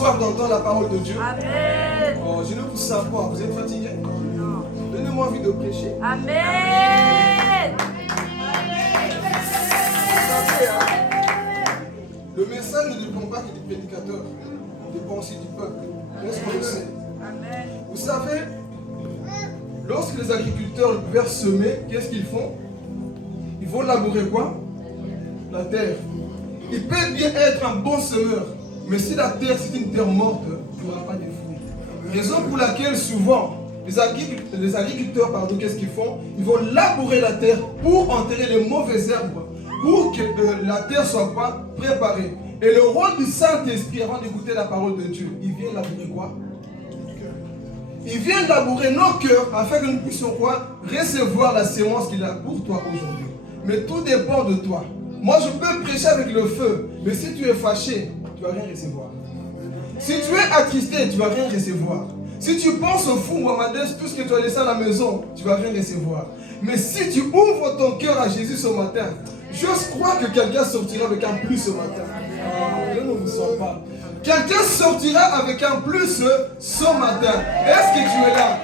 soif d'entendre la parole de Dieu? Amen. Oh, je ne vous sens pas. Vous êtes fatigué? Non. Donnez-moi envie de prêcher. Amen. Vous savez, hein, le message ne dépend pas que du prédicateur. Il dépend aussi du peuple. Est-ce que je sais? Amen. Vous savez, lorsque les agriculteurs veulent semer, qu'est-ce qu'ils font? Ils vont labourer quoi? La terre. Il peut bien être un bon semeur, mais si la terre c'est une terre morte, il n'y aura pas de fruits. Raison pour laquelle souvent les agriculteurs, qu'est-ce qu'ils font? Ils vont labourer la terre pour enterrer les mauvaises herbes, pour que la terre soit pas préparée. Et le rôle du Saint-Esprit avant d'écouter la parole de Dieu, il vient labourer quoi? Il vient labourer nos cœurs afin que nous puissions quoi? Recevoir la sémence qu'il a pour toi aujourd'hui. Mais tout dépend de toi. Moi, je peux prêcher avec le feu, mais si tu es fâché, tu ne vas rien recevoir. Si tu es attristé, tu ne vas rien recevoir. Si tu penses au fou, Mohamed, tout ce que tu as laissé à la maison, tu ne vas rien recevoir. Mais si tu ouvres ton cœur à Jésus ce matin, j'ose croire que quelqu'un sortira avec un plus ce matin. Je ne vous sens pas. Quelqu'un sortira avec un plus ce matin. Est-ce que tu es là?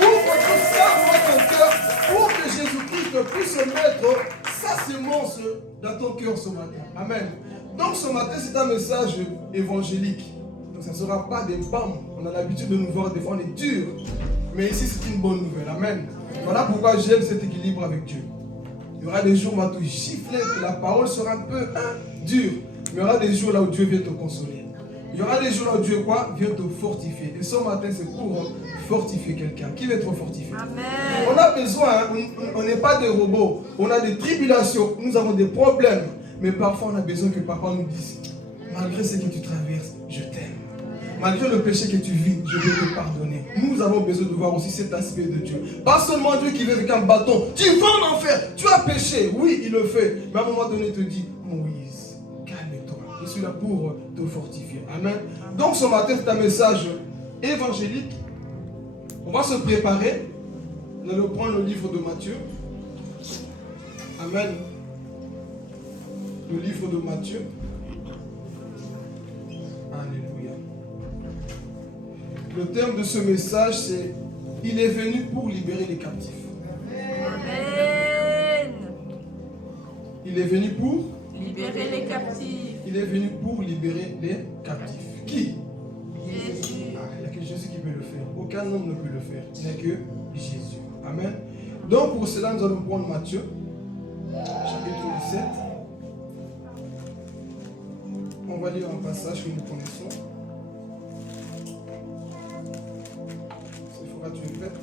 Ouvre tout ça, ouvre ton cœur, pour que Jésus-Christ puisse mettre sa sémence dans ton cœur ce matin. Amen. Donc ce matin, c'est un message évangélique. Donc ça ne sera pas des bams. On a l'habitude de nous voir des fois on est dur. Mais ici, c'est une bonne nouvelle. Amen. Voilà pourquoi j'aime cet équilibre avec Dieu. Il y aura des jours où on va te gifler, que la parole sera un peu dure. Mais il y aura des jours là où Dieu vient te consoler. Il y aura des jours là où Dieu quoi? Vient te fortifier. Et ce matin, c'est pour fortifier quelqu'un. Qui veut être fortifié? Amen. On a besoin, on n'est pas des robots. On a des tribulations, nous avons des problèmes. Mais parfois, on a besoin que papa nous dise, malgré ce que tu traverses, je t'aime. Malgré le péché que tu vis, je vais te pardonner. Nous avons besoin de voir aussi cet aspect de Dieu. Pas seulement Dieu qui vient avec un bâton. Tu vas en enfer, tu as péché. Oui, il le fait. Mais à un moment donné, il te dit, Moïse, calme-toi. Je suis là pour te fortifier. Amen. Donc ce matin, c'est un message évangélique. On va se préparer. Nous allons prendre le livre de Matthieu. Amen. Le livre de Matthieu. Alléluia. Le terme de ce message, c'est « Il est venu pour libérer les captifs ». Amen. Il est venu pour libérer les captifs. Il est venu pour libérer les captifs. Qui? Jésus. Il n'y a que Jésus qui peut le faire. Aucun homme ne peut le faire. Il n'y a que Jésus. Amen. Donc pour cela, nous allons prendre Matthieu, chapitre 17. On va lire un passage que nous connaissons. Sephora, tu es prête?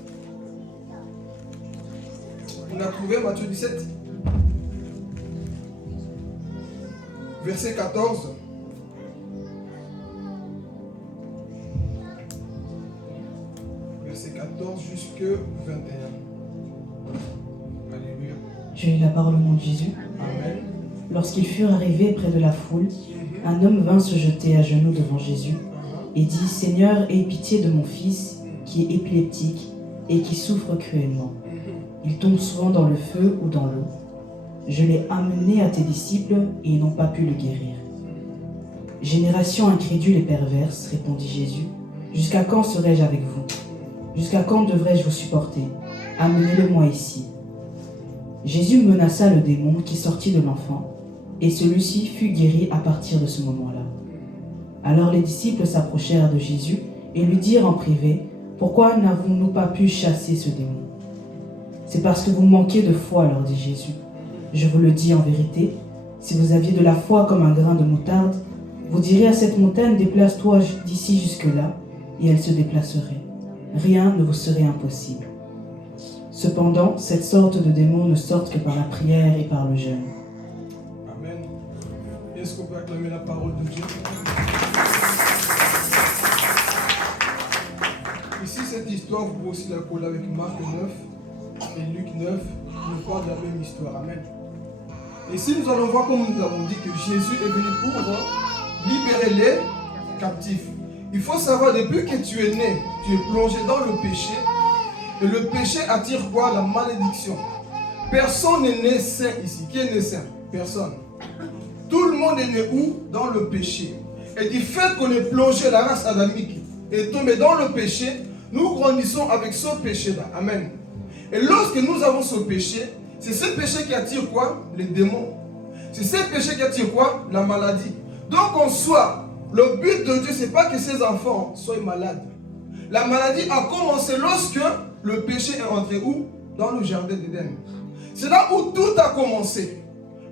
On a trouvé Matthieu 17, verset 14. Verset 14 jusqu'à 21. Alléluia. J'ai eu la parole au nom de Jésus. Amen. Lorsqu'ils furent arrivés près de la foule, un homme vint se jeter à genoux devant Jésus et dit, « Seigneur, aie pitié de mon fils qui est épileptique et qui souffre cruellement. Il tombe souvent dans le feu ou dans l'eau. Je l'ai amené à tes disciples et ils n'ont pas pu le guérir. » Génération incrédule et perverse, répondit Jésus, « Jusqu'à quand serai-je avec vous? Jusqu'à quand devrais-je vous supporter? Amenez-le-moi ici. » Jésus menaça le démon qui sortit de l'enfant, et celui-ci fut guéri à partir de ce moment-là. Alors les disciples s'approchèrent de Jésus et lui dirent en privé, « Pourquoi n'avons-nous pas pu chasser ce démon? » « C'est parce que vous manquez de foi, leur dit Jésus. Je vous le dis en vérité, si vous aviez de la foi comme un grain de moutarde, vous diriez à cette montagne, déplace-toi d'ici jusque-là, et elle se déplacerait. Rien ne vous serait impossible. Cependant, cette sorte de démons ne sortent que par la prière et par le jeûne. » Amen. Est-ce qu'on peut acclamer la parole de Dieu? Ici, cette histoire, vous pouvez aussi la coller avec Marc 9 et Luc 9, qui nous parlent de la même histoire. Amen. Et si nous allons voir, comme nous avons dit, que Jésus est venu pour libérer les captifs. Il faut savoir, depuis que tu es né, tu es plongé dans le péché. Et le péché attire quoi? La malédiction. Personne n'est né saint ici. Qui est né saint? Personne. Tout le monde est né où? Dans le péché. Et du fait qu'on est plongé, la race adamique est tombée dans le péché, nous grandissons avec ce péché-là. Amen. Et lorsque nous avons ce péché, c'est ce péché qui attire quoi? Les démons. C'est ce péché qui attire quoi? La maladie. Donc en soi, le but de Dieu, ce n'est pas que ses enfants soient malades. La maladie a commencé lorsque le péché est entré où? Dans le jardin d'Éden. C'est là où tout a commencé.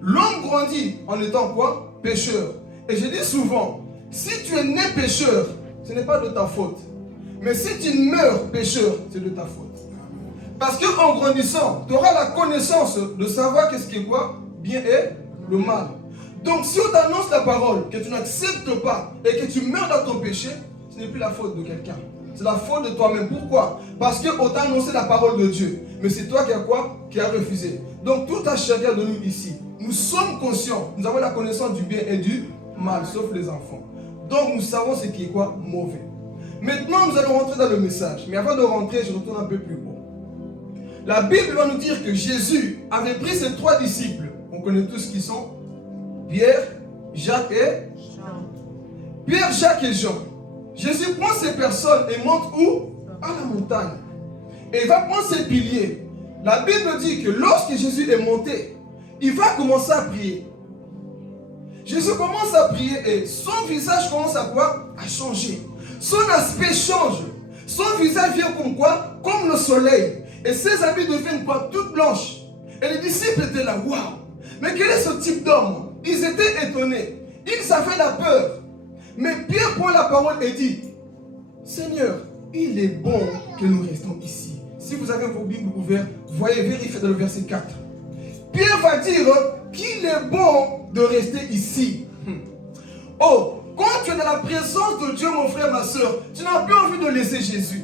L'homme grandit en étant quoi? Pécheur. Et je dis souvent, si tu es né pécheur, ce n'est pas de ta faute. Mais si tu meurs pécheur, c'est de ta faute. Parce qu'en grandissant, tu auras la connaissance de savoir qu'est-ce qui est quoi? Bien et le mal. Donc si on t'annonce la parole, que tu n'acceptes pas et que tu meurs dans ton péché, ce n'est plus la faute de quelqu'un. C'est la faute de toi-même. Pourquoi? Parce qu'on t'a annoncé la parole de Dieu. Mais c'est toi qui as quoi? Qui as refusé. Donc tout à chacun de nous ici, nous sommes conscients. Nous avons la connaissance du bien et du mal, sauf les enfants. Donc nous savons ce qui est quoi? Mauvais. Maintenant nous allons rentrer dans le message. Mais avant de rentrer, je retourne un peu plus haut. La Bible va nous dire que Jésus avait pris ses 3 disciples. On connaît tous qui sont Pierre, Jacques et Jean. Pierre, Jacques et Jean. Jésus prend ces personnes et monte où? À la montagne. Et il va prendre ses piliers. La Bible dit que lorsque Jésus est monté, il va commencer à prier. Jésus commence à prier et son visage commence à quoi? À changer. Son aspect change. Son visage vient comme quoi? Comme le soleil. Et ses habits deviennent quoi? Toutes blanches. Et les disciples étaient là, waouh! Mais quel est ce type d'homme? Ils étaient étonnés. Ils avaient la peur. Mais Pierre prend la parole et dit, Seigneur, il est bon que nous restons ici. Si vous avez vos Bibles ouvertes, voyez, vérifiez dans le verset 4. Pierre va dire qu'il est bon de rester ici. Oh, quand tu es dans la présence de Dieu, mon frère, ma soeur, tu n'as plus envie de laisser Jésus.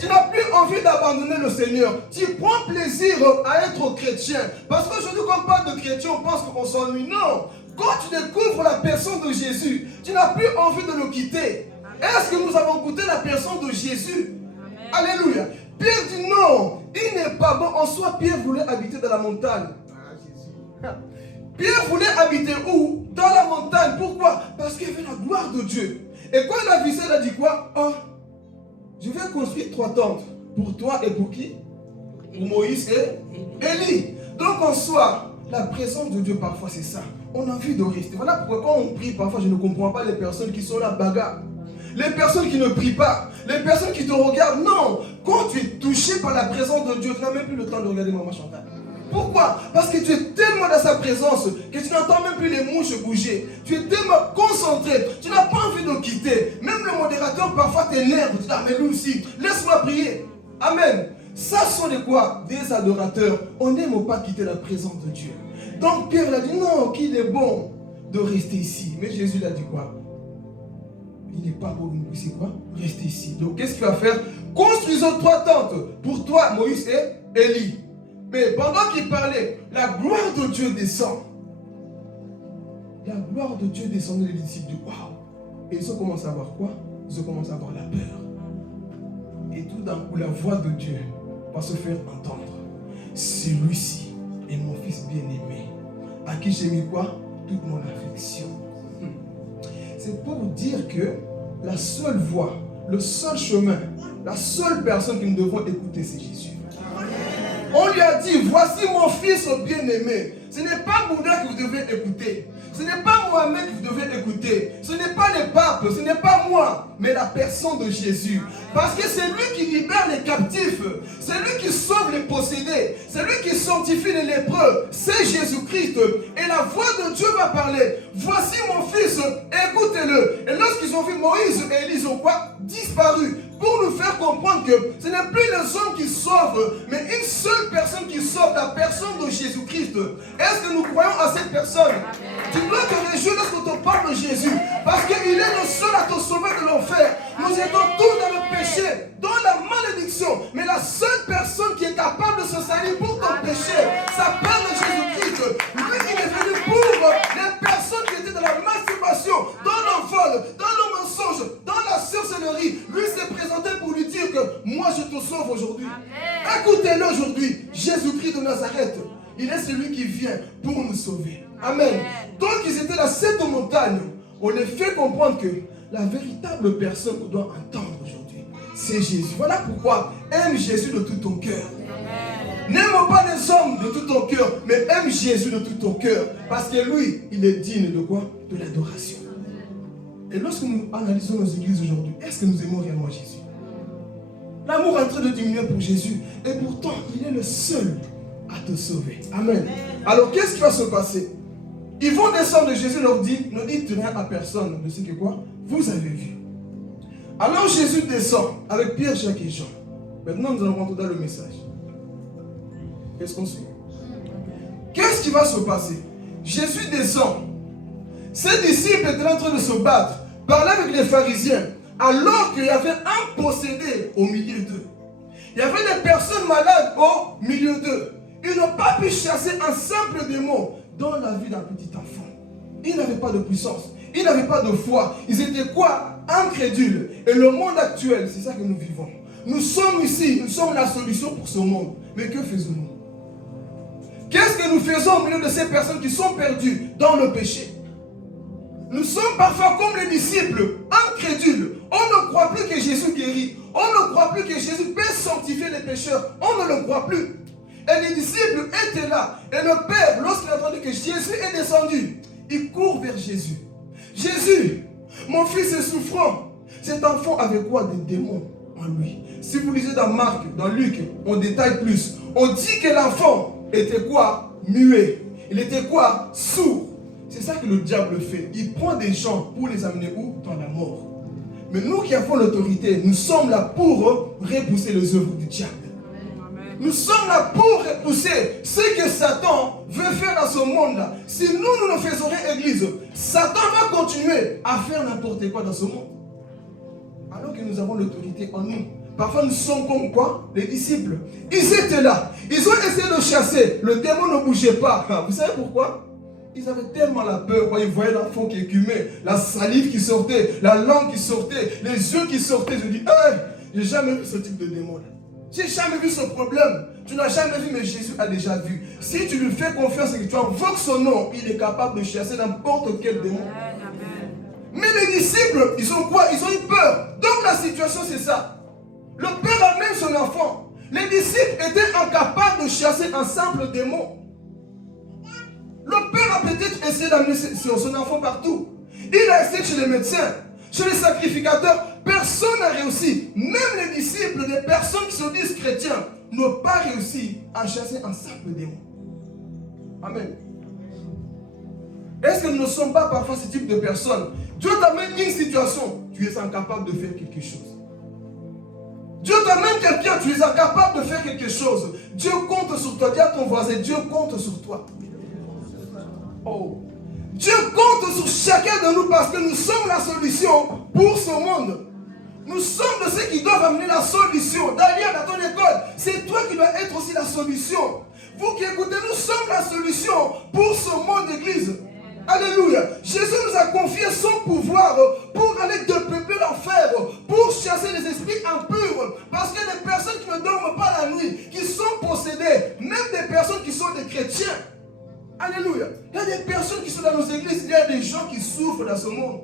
Tu n'as plus envie d'abandonner le Seigneur. Tu prends plaisir à être chrétien. Parce qu'aujourd'hui, quand on parle de chrétien, on pense qu'on s'ennuie. Non. Quand tu découvres la personne de Jésus, tu n'as plus envie de le quitter. Est-ce que nous avons goûté la personne de Jésus? Amen. Alléluia. Pierre dit non, il n'est pas bon. En soi, Pierre voulait habiter dans la montagne. Pierre voulait habiter où? Dans la montagne. Pourquoi? Parce qu'il y avait la gloire de Dieu. Et quand il a vu ça, il a dit quoi? Oh, je vais construire 3 tentes. Pour toi et pour qui? Pour Moïse et Élie. Donc en soi, la présence de Dieu parfois c'est ça. On a envie de rester. Voilà pourquoi quand on prie, parfois je ne comprends pas les personnes qui sont là, bagarre. Les personnes qui ne prient pas. Les personnes qui te regardent. Non. Quand tu es touché par la présence de Dieu, tu n'as même plus le temps de regarder Maman Chantal. Pourquoi? Parce que tu es tellement dans sa présence que tu n'entends même plus les mouches bouger. Tu es tellement concentré. Tu n'as pas envie de quitter. Même le modérateur parfois t'énerve. Tu dis, ah mais lui aussi, laisse-moi prier. Amen. Ça sont des quoi? Des adorateurs. On n'aime pas quitter la présence de Dieu. Donc Pierre l'a dit, non, qu'il est bon de rester ici. Mais Jésus l'a dit quoi? Il n'est pas bon que nous puissions quoi? Rester ici. Donc qu'est-ce qu'il va faire? Construisons 3 tentes pour toi, Moïse et Élie. Mais pendant qu'il parlait, la gloire de Dieu descend. La gloire de Dieu descend, les disciples disent waouh. Et ils ont commencé à avoir quoi? Ils ont commencé à avoir la peur. Et tout d'un coup, la voix de Dieu va se faire entendre. Celui-ci est mon fils bien-aimé, à qui j'ai mis quoi? Toute mon affection. C'est pour vous dire que la seule voix, le seul chemin, la seule personne que nous devons écouter, c'est Jésus. On lui a dit, voici mon fils bien-aimé. Ce n'est pas Bouddha que vous devez écouter. Ce n'est pas Mohamed que vous devez écouter. Ce n'est pas les papes, ce n'est pas moi, mais la personne de Jésus. Parce que c'est lui qui libère les captifs. C'est lui qui sauve les possédés. C'est lui qui sanctifie les lépreux. C'est Jésus-Christ. Et la voix de Dieu va parler. Voici mon fils, écoutez-le. Et lorsqu'ils ont vu Moïse et Élie, ils ont quoi? Disparu. Pour nous faire comprendre que ce n'est plus les hommes qui sauvent, mais une seule personne qui sauve, la personne de Jésus-Christ. Est-ce que nous croyons à cette personne? Amen. Tu dois te réjouir lorsqu'on te parle de Jésus, parce qu'il est le seul à te sauver de l'enfer. Nous étions tous dans le péché, dans la malédiction, mais la seule personne qui est capable de se salir pour ton péché, ça parle de Jésus-Christ. Lui, il est venu pour les personnes qui étaient dans la masturbation, dans le vol, dans le mensonge, dans la sorcellerie. Lui s'est présenté pour lui dire que moi je te sauve aujourd'hui. Écoutez-le aujourd'hui, Jésus-Christ de Nazareth. Il est celui qui vient pour nous sauver. Amen. Donc ils étaient dans cette montagne on les fait comprendre que la véritable personne qu'on doit entendre aujourd'hui, c'est Jésus. Voilà pourquoi aime Jésus de tout ton cœur. N'aime pas les hommes de tout ton cœur, mais aime Jésus de tout ton cœur. Parce que lui, il est digne de quoi? De l'adoration. Et lorsque nous analysons nos églises aujourd'hui, est-ce que nous aimons réellement Jésus? L'amour est en train de diminuer pour Jésus. Et pourtant, il est le seul à te sauver. Amen. Alors, qu'est-ce qui va se passer? Ils vont descendre de Jésus, leur dit, ne dites rien à personne de ce que quoi vous avez vu. Alors Jésus descend avec Pierre, Jacques et Jean. Maintenant, nous allons rentrer dans le message. Qu'est-ce qu'on suit? Qu'est-ce qui va se passer? Jésus descend. Ses disciples étaient en train de se battre, parler avec les pharisiens, alors qu'il y avait un possédé au milieu d'eux. Il y avait des personnes malades au milieu d'eux. Ils n'ont pas pu chasser un simple démon dans la vie d'un petit enfant. Ils n'avaient pas de puissance. Ils n'avaient pas de foi. Ils étaient quoi? Incrédules. Et le monde actuel, c'est ça que nous vivons. Nous sommes ici, nous sommes la solution pour ce monde. Mais que faisons-nous? Qu'est-ce que nous faisons au milieu de ces personnes qui sont perdues dans le péché? Nous sommes parfois comme les disciples, incrédules. On ne croit plus que Jésus guérit. On ne croit plus que Jésus peut sanctifier les pécheurs. On ne le croit plus. Et les disciples étaient là. Et le Père, lorsqu'il a entendu que Jésus est descendu, il court vers Jésus. Jésus, mon fils est souffrant. Cet enfant avait quoi? Des démons en lui. Si vous lisez dans Marc, dans Luc, on détaille plus. On dit que l'enfant était quoi? Muet. Il était quoi? Sourd. C'est ça que le diable fait. Il prend des gens pour les amener où? Dans la mort. Mais nous qui avons l'autorité, nous sommes là pour repousser les œuvres du diable. Nous sommes là pour repousser ce que Satan veut faire dans ce monde-là. Si nous ne faisons rien église, Satan va continuer à faire n'importe quoi dans ce monde. Alors que nous avons l'autorité en nous. Parfois nous sommes comme quoi? Les disciples. Ils étaient là. Ils ont essayé de chasser. Le démon ne bougeait pas. Vous savez pourquoi? Ils avaient tellement la peur. Quand ils voyaient l'enfant qui écumait, la salive qui sortait, la langue qui sortait, les yeux qui sortaient. Je dis, hey, j'ai jamais vu ce type de démon-là. J'ai jamais vu ce problème. Tu n'as jamais vu, mais Jésus a déjà vu. Si tu lui fais confiance et que tu invoques son nom, il est capable de chasser n'importe quel démon. Mais les disciples, ils ont quoi? Ils ont eu peur. Donc la situation, c'est ça. Le père amène son enfant. Les disciples étaient incapables de chasser un simple démon. Le père a peut-être essayé d'amener son enfant partout. Il a essayé chez les médecins, chez les sacrificateurs. Personne n'a réussi. Même les disciples, des personnes qui se disent chrétiens, n'ont pas réussi à chasser un simple démon. Amen. Est-ce que nous ne sommes pas parfois ce type de personnes? Dieu t'amène une situation, tu es incapable de faire quelque chose. Dieu t'amène quelqu'un, tu es incapable de faire quelque chose. Dieu compte sur toi. Dis à ton voisin, Dieu compte sur toi. Oh. Dieu compte sur chacun de nous parce que nous sommes la solution pour ce monde. Nous sommes de ceux qui doivent amener la solution. Daniel, à ton école, c'est toi qui dois être aussi la solution. Vous qui écoutez, nous sommes la solution pour ce monde d'église. Alléluia. Jésus nous a confié son pouvoir pour aller dépeupler l'enfer, pour chasser les esprits impurs. Parce qu'il y a des personnes qui ne dorment pas la nuit, qui sont possédées, même des personnes qui sont des chrétiens. Alléluia. Il y a des personnes qui sont dans nos églises, il y a des gens qui souffrent dans ce monde.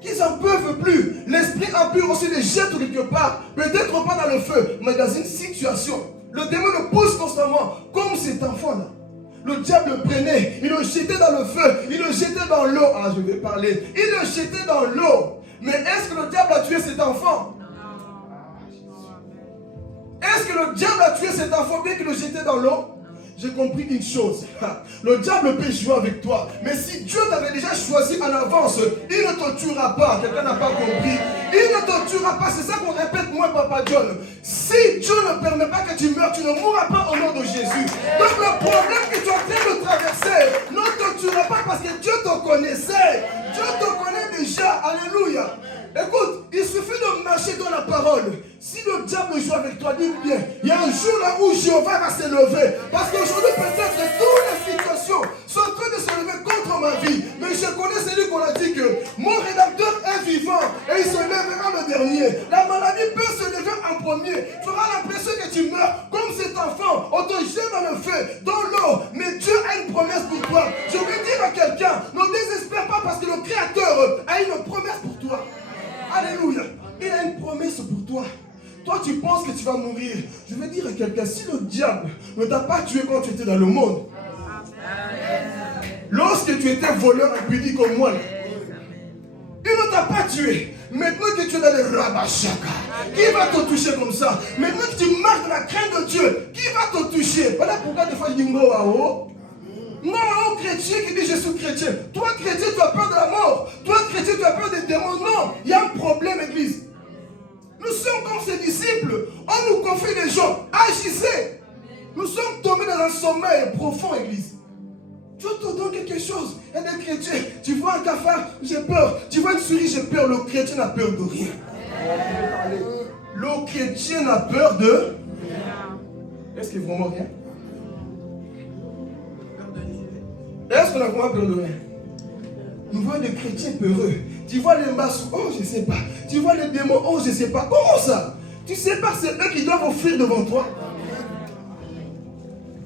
Qu'ils n'en peuvent plus. L'esprit impur aussi les jette quelque part. Peut-être pas dans le feu, mais dans une situation. Le démon le pousse constamment, comme cet enfant-là. Le diable le prenait, il le jetait dans le feu, il le jetait dans l'eau. Ah, je vais parler. Il le jetait dans l'eau. Mais est-ce que le diable a tué cet enfant? Est-ce que le diable a tué cet enfant bien qu'il le jetait dans l'eau? J'ai compris une chose. Le diable peut jouer avec toi. Mais si Dieu t'avait déjà choisi en avance, il ne te tuera pas. Quelqu'un n'a pas compris. Il ne te tuera pas. C'est ça qu'on répète, moi, Papa John. Si Dieu ne permet pas que tu meurs, tu ne mourras pas au nom de Jésus. Donc le problème que tu es en train de traverser ne te tuera pas parce que Dieu te connaissait. Dieu te connaît déjà. Alléluia. Écoute, il suffit de marcher dans la parole. Si le diable joue avec toi, dis bien, il y a un jour là où Jéhovah va se lever. Parce qu'aujourd'hui, peut-être que toutes les situations sont en train de se lever contre ma vie. Mais je connais celui qu'on a dit que mon rédempteur est vivant et il se lèvera le dernier. La maladie peut se lever en premier. Tu auras l'impression que tu meurs comme cet enfant. On te jette dans le feu, dans l'eau. Mais Dieu a une promesse pour toi. Je vais dire à quelqu'un, ne désespère pas parce que Alléluia. Il a une promesse pour toi. Toi, tu penses que tu vas mourir. Je vais dire à quelqu'un, si le diable ne t'a pas tué quand tu étais dans le monde, lorsque tu étais voleur impudique comme moi, il ne t'a pas tué. Maintenant que tu es dans les rabachaka, qui va te toucher comme ça? Maintenant que tu marches dans la crainte de Dieu, qui va te toucher? Voilà pourquoi des fois je dis Ngoao. Non, chrétien qui dit je suis chrétien. Toi, chrétien, tu as peur de la mort. Toi, chrétien, tu as peur des démons. Non, il y a un problème, Église. Nous sommes comme ses disciples. On nous confie des gens. Agissez. Nous sommes tombés dans un sommeil profond, Église. Dieu te donne quelque chose. Il y a des chrétiens. Tu vois un cafard, j'ai peur. Tu vois une souris, j'ai peur. Le chrétien n'a peur de rien. Le chrétien n'a peur de rien. Est-ce qu'il y a vraiment rien? Est-ce qu'on a vraiment peur de rien? Nous voyons des chrétiens peureux. Tu vois les massous, oh je ne sais pas. Tu vois les démons, oh je ne sais pas. Comment ça? Tu ne sais pas que c'est eux qui doivent fuir devant toi.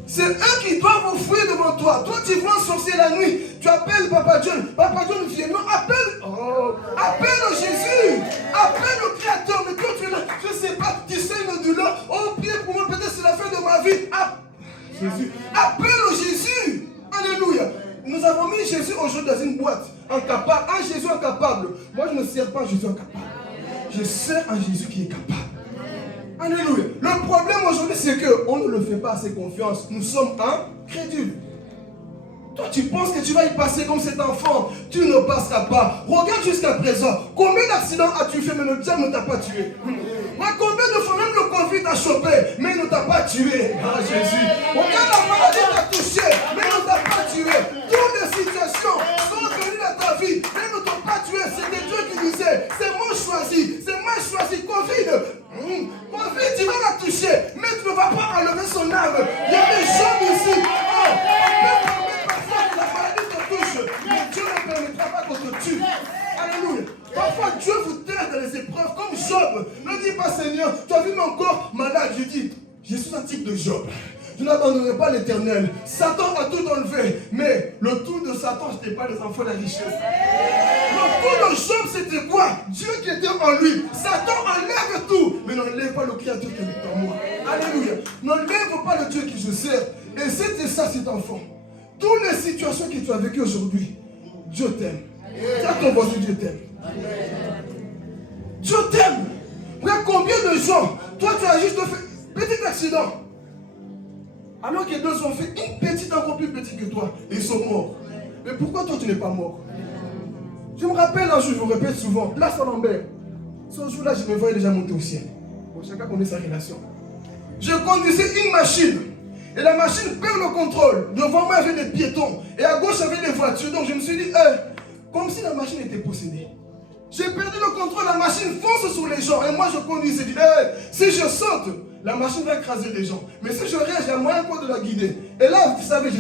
C'est eux qui doivent fuir devant toi. Toi tu vois un sorcier la nuit. Tu appelles Papa John. Papa John vient. Non, appelle Jésus. Appelle le Créateur. Mais quand tu es là, je ne sais pas, tu sais une douleur. Oh, priez pour moi, peut-être c'est la fin de ma vie. Jésus. Appelle Jésus. Alléluia. Nous avons mis Jésus aujourd'hui dans une boîte. Incapable. Un Jésus incapable. Moi, je ne sers pas un Jésus incapable. Je sers un Jésus qui est capable. Alléluia. Le problème aujourd'hui, c'est qu'on ne le fait pas assez confiance. Nous sommes incrédules. Toi, tu penses que tu vas y passer comme cet enfant. Tu ne passeras pas. Regarde jusqu'à présent. Combien d'accidents as-tu fait, mais le diable ne t'a pas tué? Combien de fois même le Covid t'a chopé, mais il ne t'a pas tué? Ah, Jésus. Regarde, la maladie t'a touché, mais il ne t'a pas tué. Toutes les situations sont venues dans ta vie, mais ne t'ont pas tué. C'était Dieu qui disait, c'est moi choisi, c'est moi choisi. Covid, Covid, tu vas la toucher, mais tu ne vas pas enlever son âme. Il y a des gens ici. On peut permettre parfois que la maladie te touche, mais Dieu ne permettra pas qu'on te tue. Alléluia. Parfois Dieu vous traite dans les épreuves comme Job. Ne dis pas Seigneur, tu as vu mon corps malade. Je dis, je suis un type de Job. Je n'abandonnerai pas l'Éternel. Satan a tout enlevé. Mais le tout de Satan, ce n'était pas les enfants de la richesse. Le tout de Job, c'était quoi? Dieu qui était en lui. Satan enlève tout. Mais n'enlève pas le Créateur qui est en moi. Alléluia. N'enlève pas le Dieu qui je sers. Et c'était ça cet enfant. Toutes les situations que tu as vécues aujourd'hui, Dieu t'aime. Dis à ton voisin, Dieu t'aime. Dieu t'aime. Regarde combien de gens, toi tu as juste fait petit accident. Alors que deux ont fait une petite encore plus petite que toi. Et ils sont morts. Mais pourquoi toi tu n'es pas mort? Je me rappelle un jour, je vous répète souvent, place à Lambert. Ce jour-là, je me voyais déjà monter au ciel. Bon, chacun connaît sa relation. Je conduisais une machine. Et la machine perd le contrôle. Devant moi, il y avait des piétons. Et à gauche, il y avait des voitures. Donc je me suis dit, comme si la machine était possédée. J'ai perdu le contrôle, la machine fonce sur les gens. Et moi, je conduisais. Je dis, si je saute, la machine va écraser les gens. Mais si je reste, j'ai un moyen quoi de la guider. Et là, vous savez,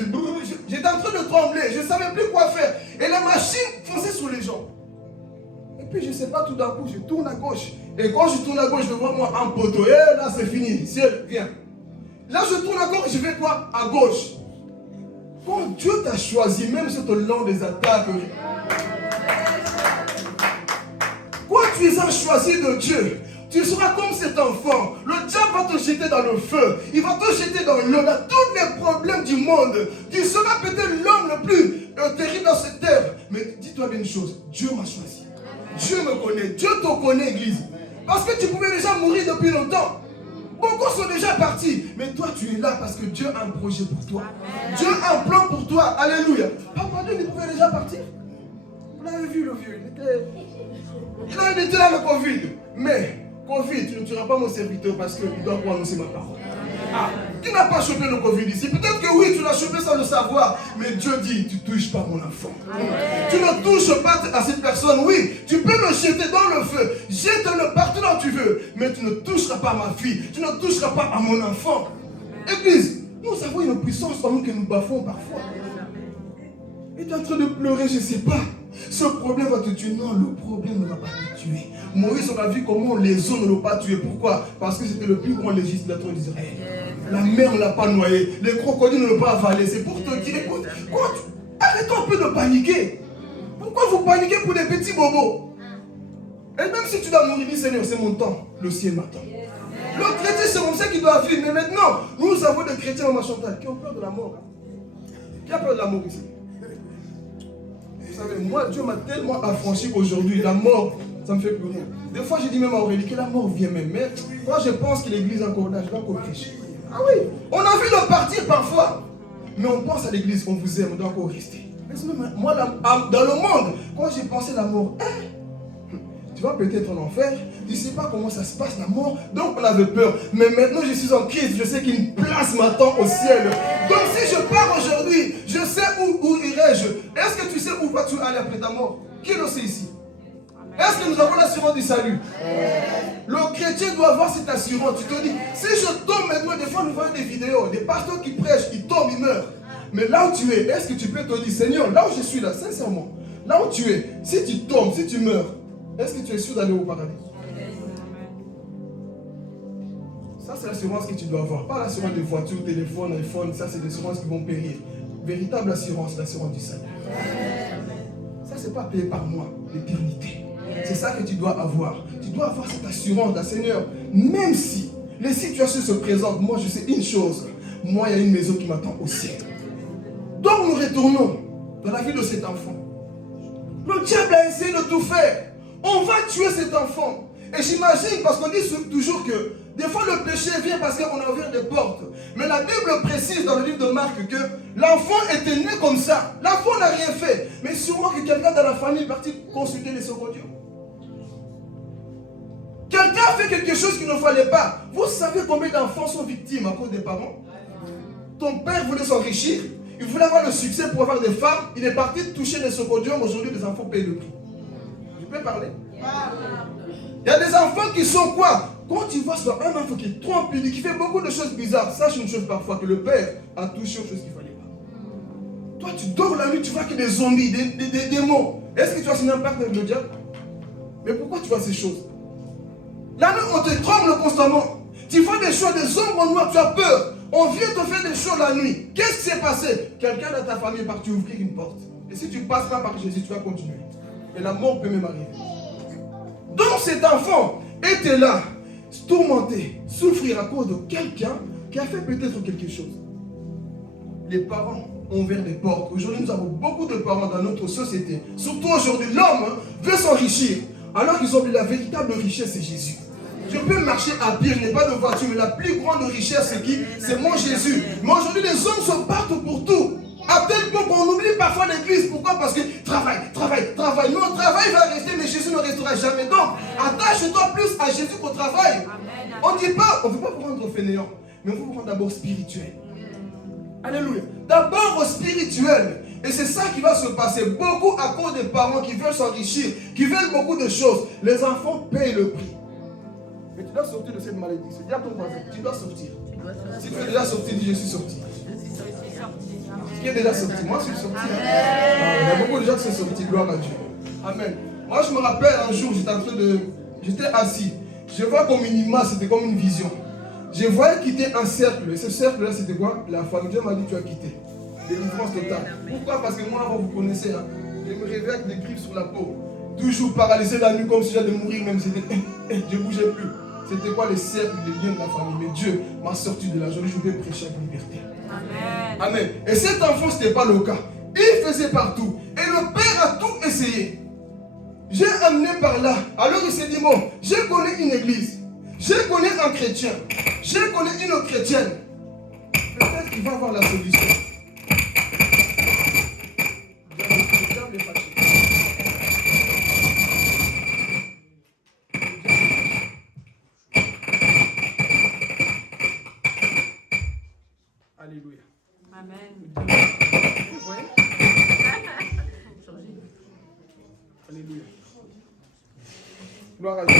j'étais en train de trembler. Je ne savais plus quoi faire. Et la machine fonçait sur les gens. Et puis, je ne sais pas, tout d'un coup, je tourne à gauche. Et quand je tourne à gauche, je vois moi un poteau. Et là, c'est fini. Ciel, viens. Là, je tourne à gauche, je vais quoi? À gauche. Quand Dieu t'a choisi, même sur le long des attaques, quand tu es un choisi de Dieu, tu seras comme cet enfant. Le diable va te jeter dans le feu. Il va te jeter dans l'eau, dans tous les problèmes du monde. Tu seras peut-être l'homme le plus terrible dans cette terre. Mais dis-toi bien une chose, Dieu m'a choisi. Dieu me connaît. Dieu te connaît, Église. Parce que tu pouvais déjà mourir depuis longtemps. Beaucoup sont déjà partis. Mais toi, tu es là parce que Dieu a un projet pour toi. Dieu a un plan pour toi. Alléluia. Papa Dieu, il pouvait déjà partir. Vous l'avez vu, le vieux. Il était là, le Covid. Mais, Covid, tu ne tueras pas mon serviteur parce qu'il doit annoncer ma parole. Qui n'a pas chopé le Covid ici? Peut-être que oui, tu l'as chopé sans le savoir. Mais Dieu dit, tu ne touches pas mon enfant. Tu ne touches pas à cette personne. Oui, tu peux le jeter dans le feu. Jette-le partout là où tu veux. Mais tu ne toucheras pas à ma fille. Tu ne toucheras pas à mon enfant. Église, nous avons une puissance en nous que nous bafouons parfois. Et tu es en train de pleurer, je ne sais pas. Ce problème va te tuer. Non, le problème ne va pas te tuer. Moïse, on a vu comment les eaux ne l'ont pas tué. Pourquoi? Parce que c'était le plus grand législateur d'Israël. La mer ne l'a pas noyé. Les crocodiles ne l'ont pas avalé. C'est pour te dire, écoute, arrêtons un peu de paniquer. Pourquoi vous paniquez pour des petits bobos? Et même si tu dois mourir, dis Seigneur, c'est mon temps, le ciel m'attend. Le chrétien, c'est comme ça qu'il doit vivre. Mais maintenant, nous avons des chrétiens, Maman Chantal, qui ont peur de la mort. Qui a peur de la mort ici? Vous savez, moi, Dieu m'a tellement affranchi qu'aujourd'hui, la mort, ça ne me fait plus rien. Des fois, je dis même à Aurélie que la mort vient même. Mais moi, je pense que l'église est encore là, je dois encore prêcher. Ah oui, on a envie de partir parfois. Mais on pense à l'église, on vous aime, on doit encore rester. Moi, dans le monde, quand j'ai pensé à la mort, tu vas peut-être en enfer, tu ne sais pas comment ça se passe la mort, donc on avait peur. Mais maintenant je suis en Christ, je sais qu'une place m'attend au ciel. Donc si je pars aujourd'hui, je sais où irai-je. Est-ce que tu sais où vas-tu aller après ta mort? Qui le sait ici? Est-ce que nous avons l'assurance du salut? Le chrétien doit avoir cette assurance. Tu te dis, si je tombe maintenant, des fois nous voyons des vidéos, des pasteurs qui prêchent, ils tombent, ils meurent. Mais là où tu es, est-ce que tu peux te dire, Seigneur, là où je suis là, sincèrement, là où tu es, si tu tombes, si tu meurs, est-ce que tu es sûr d'aller au paradis? Ça, c'est l'assurance que tu dois avoir. Pas l'assurance des voitures, téléphone, iPhone, ça, c'est des assurances qui vont périr. Véritable assurance, l'assurance du salut. Ça, c'est pas payé par moi, l'éternité. C'est ça que tu dois avoir. Tu dois avoir cette assurance d'un Seigneur. Même si les situations se présentent, moi, je sais une chose. Moi, il y a une maison qui m'attend au ciel. Donc, nous retournons dans la vie de cet enfant. Le diable a essayé de tout faire. On va tuer cet enfant. Et j'imagine, parce qu'on dit toujours que des fois le péché vient parce qu'on a ouvert des portes. Mais la Bible précise dans le livre de Marc que l'enfant était né comme ça. L'enfant n'a rien fait. Mais sûrement que quelqu'un dans la famille est parti consulter les secondiers. Quelqu'un a fait quelque chose qu'il ne fallait pas. Vous savez combien d'enfants sont victimes à cause des parents? Ton père voulait s'enrichir. Il voulait avoir le succès pour avoir des femmes. Il est parti toucher les secondiers. Aujourd'hui, les enfants payent le prix. Je peux parler? Il y a des enfants qui sont quoi? Quand tu vois un enfant qui trompe, qui fait beaucoup de choses bizarres, sache une chose parfois, que le père a touché aux choses qu'il ne fallait pas. Toi, tu dors la nuit, tu vois que des zombies, des démons. Est-ce que tu as signé un pacte avec le diable? Mais pourquoi tu vois ces choses? La nuit, on te tremble constamment. Tu vois des choses, des ombres noires, tu as peur. On vient te faire des choses la nuit. Qu'est-ce qui s'est passé? Quelqu'un dans ta famille est parti ouvrir une porte. Et si tu passes pas par Jésus, tu vas continuer. Et la mort peut même arriver. Donc cet enfant était là, tourmenté, souffrir à cause de quelqu'un qui a fait peut-être quelque chose. Les parents ont ouvert des portes. Aujourd'hui, nous avons beaucoup de parents dans notre société. Surtout aujourd'hui, l'homme veut s'enrichir. Alors qu'ils ont dit la véritable richesse, c'est Jésus. Je peux marcher à pied, je n'ai pas de voiture, mais la plus grande richesse, c'est qui? C'est mon Jésus. Mais aujourd'hui, les hommes se battent pour tout. À tel point qu'on oublie parfois l'église. Pourquoi? Parce que travail. Mais le travail va rester, mais Jésus ne restera jamais. Donc, attache-toi plus à Jésus qu'au travail. On ne dit pas, on ne veut pas vous rendre fainéant, mais on veut vous rendre d'abord spirituel. Alléluia. D'abord spirituel. Et c'est ça qui va se passer. Beaucoup à cause des parents qui veulent s'enrichir, qui veulent beaucoup de choses. Les enfants payent le prix. Mais tu dois sortir de cette malédiction. Dis à ton voisin, tu dois sortir. Si tu es déjà sorti, dis je suis sorti. Qui est déjà sorti? Moi, je suis sorti. Il y a beaucoup de gens qui sont sortis. Gloire à Dieu. Amen. Moi, je me rappelle un jour, j'étais assis. Je vois comme une image, c'était comme une vision. Je voyais quitter un cercle. Et ce cercle-là, c'était quoi? La femme. Dieu m'a dit, tu as quitté. Délivrance totale. Pourquoi? Parce que moi, avant, vous connaissez, hein, je me réveillais avec des griffes sur la peau. Toujours paralysé la nuit, comme si j'allais mourir, même. Je ne bougeais plus. C'était quoi les cercles, les liens de la famille? Mais Dieu m'a sorti de là. Je pouvais prêcher avec liberté. Amen. Amen. Et cet enfant, ce n'était pas le cas. Il faisait partout. Et le père a tout essayé. J'ai amené par là. Alors il s'est dit, bon, je connais une église. Je connais un chrétien. Je connais une chrétienne. Peut-être qu'il va avoir la solution. Le diable est fâché. Alléluia. Amen. Vous voyez? Alléluia. Gloire à Dieu.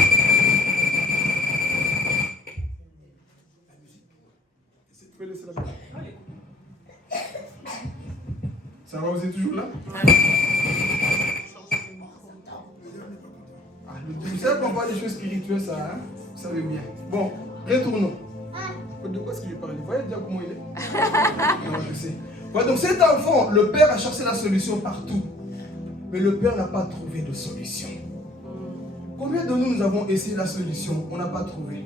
Tu peux laisser la musique. Ça va, vous êtes toujours là? Vous savez qu'on parle des choses spirituelles, ça, hein? Vous savez bien. Bon, retournons. De quoi est-ce que je parle? Vous voyez déjà comment il est? Non, je sais. Ouais, donc cet enfant, le père a cherché la solution partout. Mais le père n'a pas trouvé de solution. Combien de nous avons essayé la solution? On n'a pas trouvé.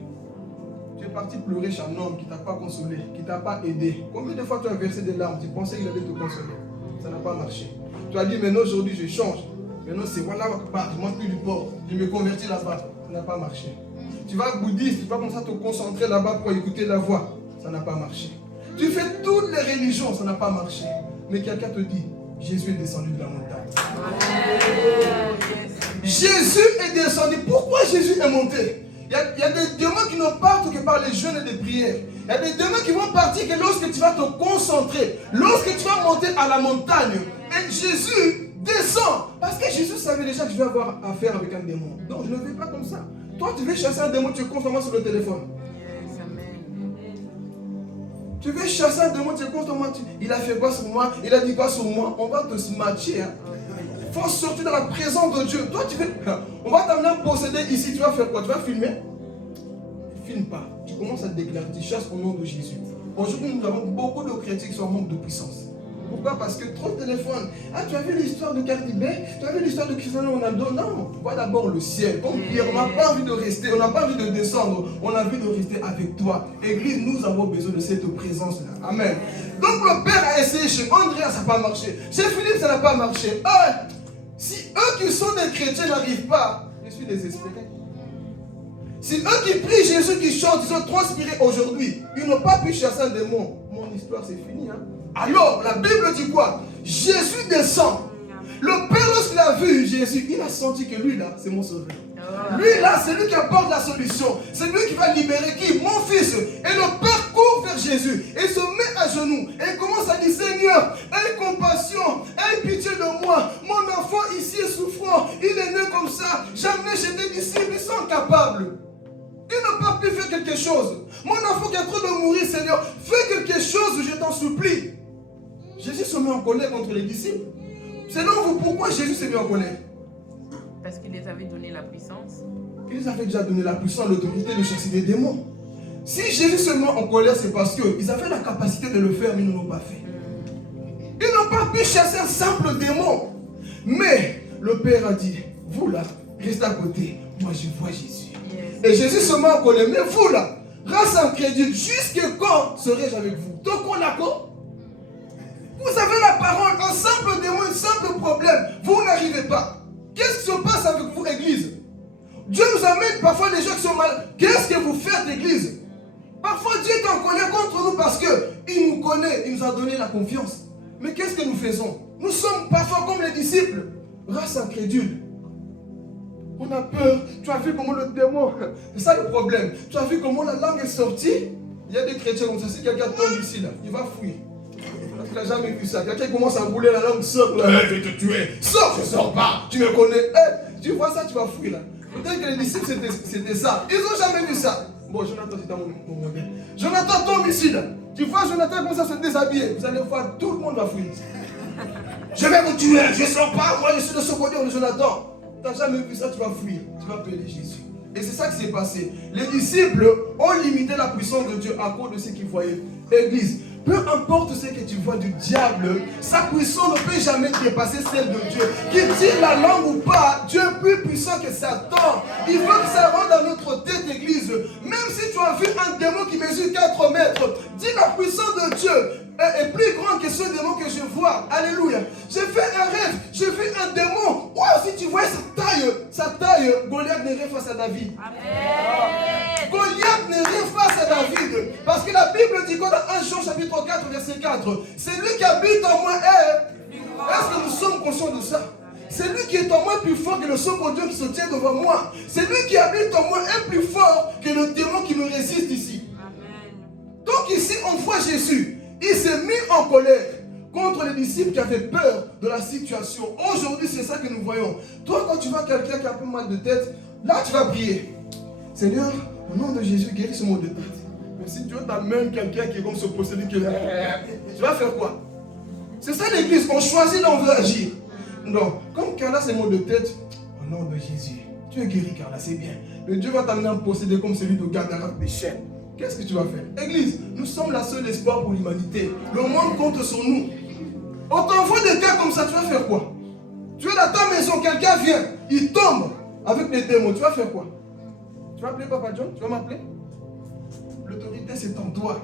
Tu es parti pleurer chez un homme qui ne t'a pas consolé, qui ne t'a pas aidé. Combien de fois tu as versé des larmes? Tu pensais qu'il allait te consoler. Ça n'a pas marché. Tu as dit, maintenant aujourd'hui je change. Maintenant c'est voilà, je ne mange plus du porc. Je me convertis là-bas. Ça n'a pas marché. Tu vas bouddhiste, tu vas commencer à te concentrer là-bas pour écouter la voix. Ça n'a pas marché. Tu fais toutes les religions, ça n'a pas marché. Mais quelqu'un te dit, Jésus est descendu de la montagne. Jésus est descendu. Pourquoi Jésus est monté? Il y a des démons qui ne partent que par les jeûnes et les prières. Il y a des démons qui vont partir que lorsque tu vas te concentrer, lorsque tu vas monter à la montagne. Et Jésus descend. Parce que Jésus savait déjà que je vais avoir affaire avec un démon. Donc je ne le fais pas comme ça. Toi, tu veux chasser un démon, tu es constamment sur le téléphone. Tu veux chasser un démon, tu es constamment. Il a fait quoi sur moi? Il a dit quoi sur moi? On va te smatcher. Il faut sortir dans la présence de Dieu. Toi, tu veux. On va t'amener à posséder ici. Tu vas faire quoi? Tu vas filmer? Filme pas. Tu commences à déclarer. Tu chasses au nom de Jésus. Aujourd'hui, nous avons beaucoup de chrétiens qui sont en manque de puissance. Pourquoi? Parce que trop de téléphones. Ah, tu as vu l'histoire de Cardi B? Tu as vu l'histoire de Cristiano Ronaldo? Non, vois d'abord le ciel. Comme Pierre, on n'a pas envie de rester, on n'a pas envie de descendre, on a envie de rester avec toi. Église, nous avons besoin de cette présence-là. Amen. Donc le Père a essayé chez Andrea, ça n'a pas marché. Chez Philippe, ça n'a pas marché. Ah, si eux qui sont des chrétiens n'arrivent pas, je suis désespéré. Si eux qui prient Jésus, qui chantent, ils sont transpirés aujourd'hui, ils n'ont pas pu chasser un démon. Mon histoire, c'est fini, hein. Alors, la Bible dit quoi? Jésus descend. Le Père, lorsqu'il a vu Jésus, il a senti que lui, là, c'est mon sauveur. Lui, là, c'est lui qui apporte la solution. C'est lui qui va libérer qui? Mon fils. Et le Père court vers Jésus et se met à genoux. Et il commence à dire, Seigneur, aie compassion, aie pitié de moi. Mon enfant ici est souffrant. Il est né comme ça. Jamais chez tes disciples, ils sont capables. Il n'a pas pu faire quelque chose. Mon enfant qui est en train de mourir, Seigneur, fais quelque chose, je t'en supplie. Jésus se met en colère contre les disciples. Selon vous, pourquoi Jésus s'est mis en colère? Parce qu'il les avait donné la puissance. Il les avait déjà donné la puissance, l'autorité de chasser des démons. Si Jésus se met en colère, c'est parce qu'ils avaient la capacité de le faire, mais ils ne l'ont pas fait. Ils n'ont pas pu chasser un simple démon. Mais le Père a dit, vous là, restez à côté. Moi, je vois Jésus. Et Jésus se met en colère. Mais vous là, race incrédule, jusque quand serai-je avec vous? Donc on a quoi? Vous avez la parole, un simple démon, un simple problème. Vous n'arrivez pas. Qu'est-ce qui se passe avec vous, Église? Dieu nous amène parfois les gens qui sont mal. Qu'est-ce que vous faites, Église? Parfois Dieu est en colère contre nous parce qu'il nous connaît, il nous a donné la confiance. Mais qu'est-ce que nous faisons? Nous sommes parfois comme les disciples, race incrédule. On a peur. Tu as vu comment le démon... C'est ça le problème. Tu as vu comment la langue est sortie? Il y a des chrétiens comme ça. Si quelqu'un tombe ici, là, il va fouiller. Parce qu'il n'a jamais vu ça. Quelqu'un commence à rouler la langue, sort là. Je vais te tuer. Sors, je ne sors pas. Tu me connais. Tu vois ça, tu vas fouiller là. Peut-être que les disciples, c'était ça. Ils n'ont jamais vu ça. Bon, Jonathan, c'est mon modèle. Jonathan tombe ici là. Tu vois Jonathan commence à se déshabiller. Vous allez voir, tout le monde va fouiller. Je vais vous tuer. Je ne sors pas. Moi, je suis le secondaire de Jonathan. Tu n'as jamais vu ça, tu vas fuir. Tu vas appeler Jésus. Et c'est ça qui s'est passé. Les disciples ont limité la puissance de Dieu à cause de ce qu'ils voyaient. Église, peu importe ce que tu vois du diable, sa puissance ne peut jamais dépasser celle de Dieu. Qu'il tire la langue ou pas, Dieu est plus puissant que Satan. Il faut que ça rentre dans notre tête, Église. Même si tu as vu un démon qui mesure 4 mètres, dis la puissance de Dieu est plus grande que ce démon que je vois. Alléluia. J'ai fait un rêve, j'ai vu un démon. Wow, si tu vois sa taille, Goliath n'est rien face à David. Amen. Goliath n'est rien face à David. Parce que la Bible dit quoi dans 1 Jean chapitre 4 verset 4? C'est lui qui habite en moi. Est-ce que nous sommes conscients de ça? C'est lui qui est en moi plus fort que le second Dieu qui se tient devant moi. C'est lui qui habite en moi est plus fort que le démon qui me résiste ici. Amen. Donc ici on voit Jésus. Il s'est mis en colère contre les disciples qui avaient peur de la situation. Aujourd'hui, c'est ça que nous voyons. Toi, quand tu vois quelqu'un qui a un peu mal de tête, là, tu vas prier. Seigneur, au nom de Jésus, guéris ce mal de tête. Mais si Dieu t'amène quelqu'un qui est comme se posséder, tu vas faire quoi? C'est ça l'église, on choisit là, on veut agir. Non, comme Carla, c'est mal de tête, au nom de Jésus, tu es guéri, Carla, c'est bien. Mais Dieu va t'amener à posséder comme celui de Gadara des chaînes. Qu'est-ce que tu vas faire? Église, nous sommes la seule espoir pour l'humanité. Le monde compte sur nous. On t'envoie des cas comme ça, tu vas faire quoi? Tu es dans ta maison, quelqu'un vient, il tombe. avec les démons, tu vas faire quoi? Tu vas appeler Papa John? Tu vas m'appeler? L'autorité, c'est en toi.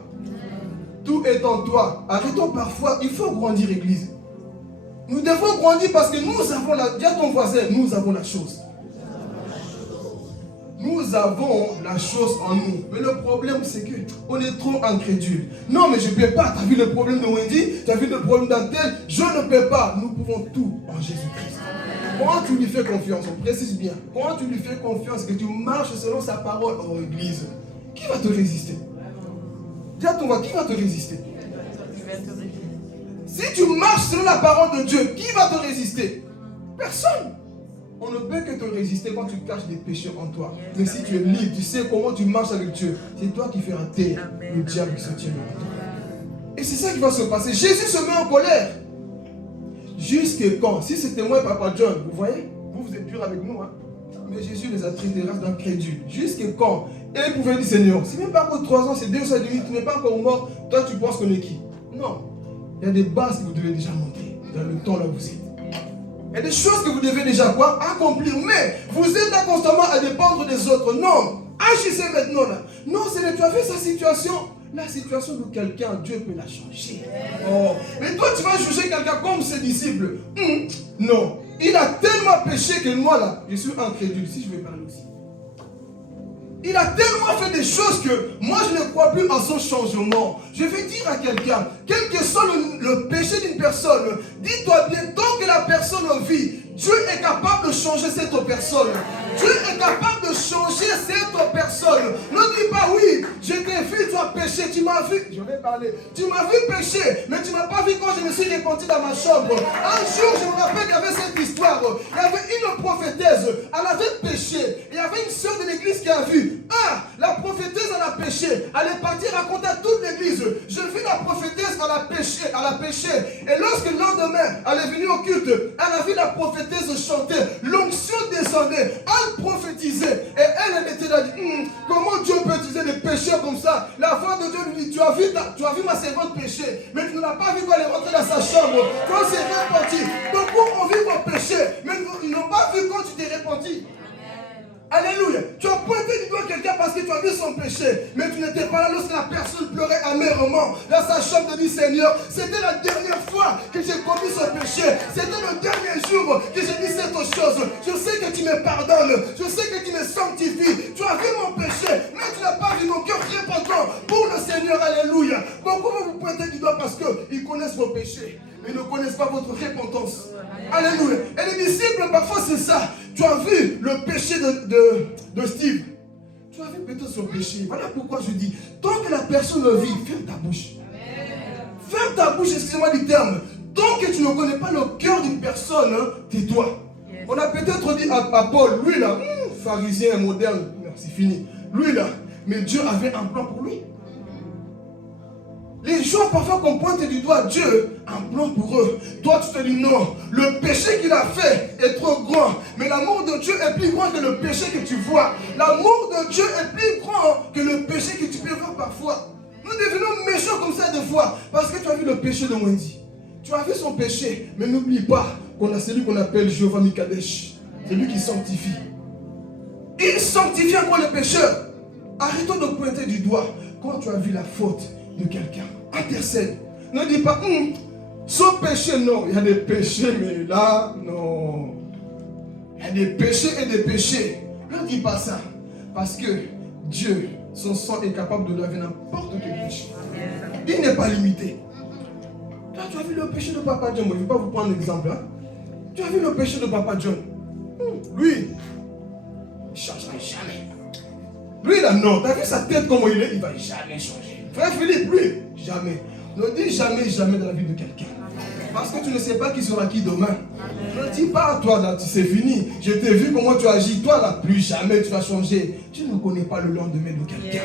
Tout est en toi. Arrêtons parfois, il faut grandir, Église. Nous devons grandir parce que nous avons la... Dis à ton voisin, nous avons la chose. Nous avons la chose en nous. Mais le problème, c'est qu'on est trop incrédule. Non, mais je ne peux pas. Tu as vu le problème de Wendy? Tu as vu le problème d'Antel? Je ne peux pas. Nous pouvons tout en Jésus-Christ. Quand tu lui fais confiance, on précise bien, quand tu lui fais confiance, que tu marches selon sa parole en Église, qui va te résister? Dis à ton voisin, qui va te résister? Si tu marches selon la parole de Dieu, qui va te résister? Personne. On ne peut que te résister quand tu caches des péchés en toi. Mais si tu es libre, tu sais comment tu marches avec Dieu, c'est toi qui feras taire le diable qui se tient en toi. Et c'est ça qui va se passer. Jésus se met en colère. Jusque quand? Si c'était moi et Papa John, vous voyez, vous êtes dur avec nous, hein? Mais Jésus les a traités d'incrédules. Jusque quand? Et il pouvait dire, Seigneur, c'est même pas pour 3 ans, c'est 2 ans et demi, tu n'es pas encore mort, toi tu penses qu'on est qui? Non. Il y a des bases que vous devez déjà monter dans le temps là où vous êtes. Il y a des choses que vous devez déjà quoi? Accomplir. Mais vous êtes là constamment à dépendre des autres. Non. Agissez maintenant là. Non, c'est tu as vu sa situation. La situation de quelqu'un, Dieu peut la changer. Oh. Mais toi, tu vas juger quelqu'un comme ses disciples. Non. Il a tellement péché que moi là, je suis incrédule. Si je vais parler aussi. Il a tellement fait des choses que moi je ne crois plus en son changement. Je vais dire à quelqu'un, quel que soit le péché d'une personne, dis-toi bien, tant que la personne vit, Dieu est capable de changer cette personne. Dieu est capable de changer cette personne. Ne dis pas oui, je t'ai vu, tu as péché, tu m'as vu. Je vais parler. Tu m'as vu pécher, mais tu ne m'as pas vu quand je me suis repenti dans ma chambre. Un jour, je me rappelle qu'il y avait cette histoire. Il y avait une prophétesse, elle avait péché. Il y avait une soeur de l'église qui a vu. Ah, la prophétesse, elle a péché. Elle est partie raconter à toute l'église. Je vis la prophétesse, elle a péché. Et lorsque le lendemain, elle est venue au culte, elle a vu la prophétesse chanter. L'onction descendait. Elle prophétisait. Et elle était là, comment Dieu peut utiliser des pécheurs comme ça? La voix de Dieu lui dit, tu as vu ma servante pécher, mais tu ne l'as pas vu quand elle est rentrée dans sa chambre. Quand c'est repenti. Donc on vit mon péché, mais ils n'ont pas vu quand tu t'es repenti. Alléluia. Tu as pointé du doigt quelqu'un parce que tu as vu son péché. Mais tu n'étais pas là lorsque la personne pleurait amèrement dans sa chambre de dit Seigneur, c'était la dernière fois que j'ai commis ce péché. C'était le dernier jour que j'ai dit cette chose. Je sais que tu me pardonnes. Je sais que tu me sanctifies. Tu as vu mon péché, mais tu n'as pas vu mon cœur repentant pour le Seigneur. Alléluia. Beaucoup vont vous pointer du doigt parce qu'ils connaissent vos péchés, mais ils ne connaissent pas votre repentance. Alléluia. Et les disciples, parfois c'est ça. Tu as vu le péché de Steve. Tu as vu peut-être son péché. Voilà pourquoi je dis, tant que la personne vit, ferme ta bouche. Ferme ta bouche, excusez-moi du terme. Tant que tu ne connais pas le cœur d'une personne, tais-toi. On a peut-être dit à Paul, lui là, pharisien moderne, c'est fini. Lui là, mais Dieu avait un plan pour lui. Les gens parfois qu'on pointe du doigt Dieu, un plan pour eux. Toi tu te dis non, le péché qu'il a fait est trop grand. Mais l'amour de Dieu est plus grand que le péché que tu vois. L'amour de Dieu est plus grand que le péché que tu peux voir parfois. Nous devenons méchants comme ça des fois. Parce que tu as vu le péché de Wendy. Tu as vu son péché. Mais n'oublie pas qu'on a celui qu'on appelle Jéhovah Mikadesh. C'est lui qui sanctifie. Il sanctifie encore les pécheurs. Arrêtons de pointer du doigt. Quand tu as vu la faute de quelqu'un, intercède. Ne dis pas, son péché, non. Il y a des péchés, mais là, non. Il y a des péchés et des péchés. Ne dis pas ça. Parce que Dieu, son sang est capable de laver n'importe quel péché. Il n'est pas limité. Toi, tu as vu le péché de Papa John. Moi, je ne vais pas vous prendre l'exemple. Tu as vu le péché de Papa John. Lui, il ne changera jamais. Lui, là, non. Tu as vu sa tête, comment il est? Il ne va jamais changer. Frère Philippe, lui, jamais. Ne dis jamais, jamais dans la vie de quelqu'un. Parce que tu ne sais pas qui sera qui demain. Ne dis pas à toi, là, c'est fini. Je t'ai vu comment tu agis. Toi, là, plus jamais tu vas changer. Tu ne connais pas le lendemain de quelqu'un.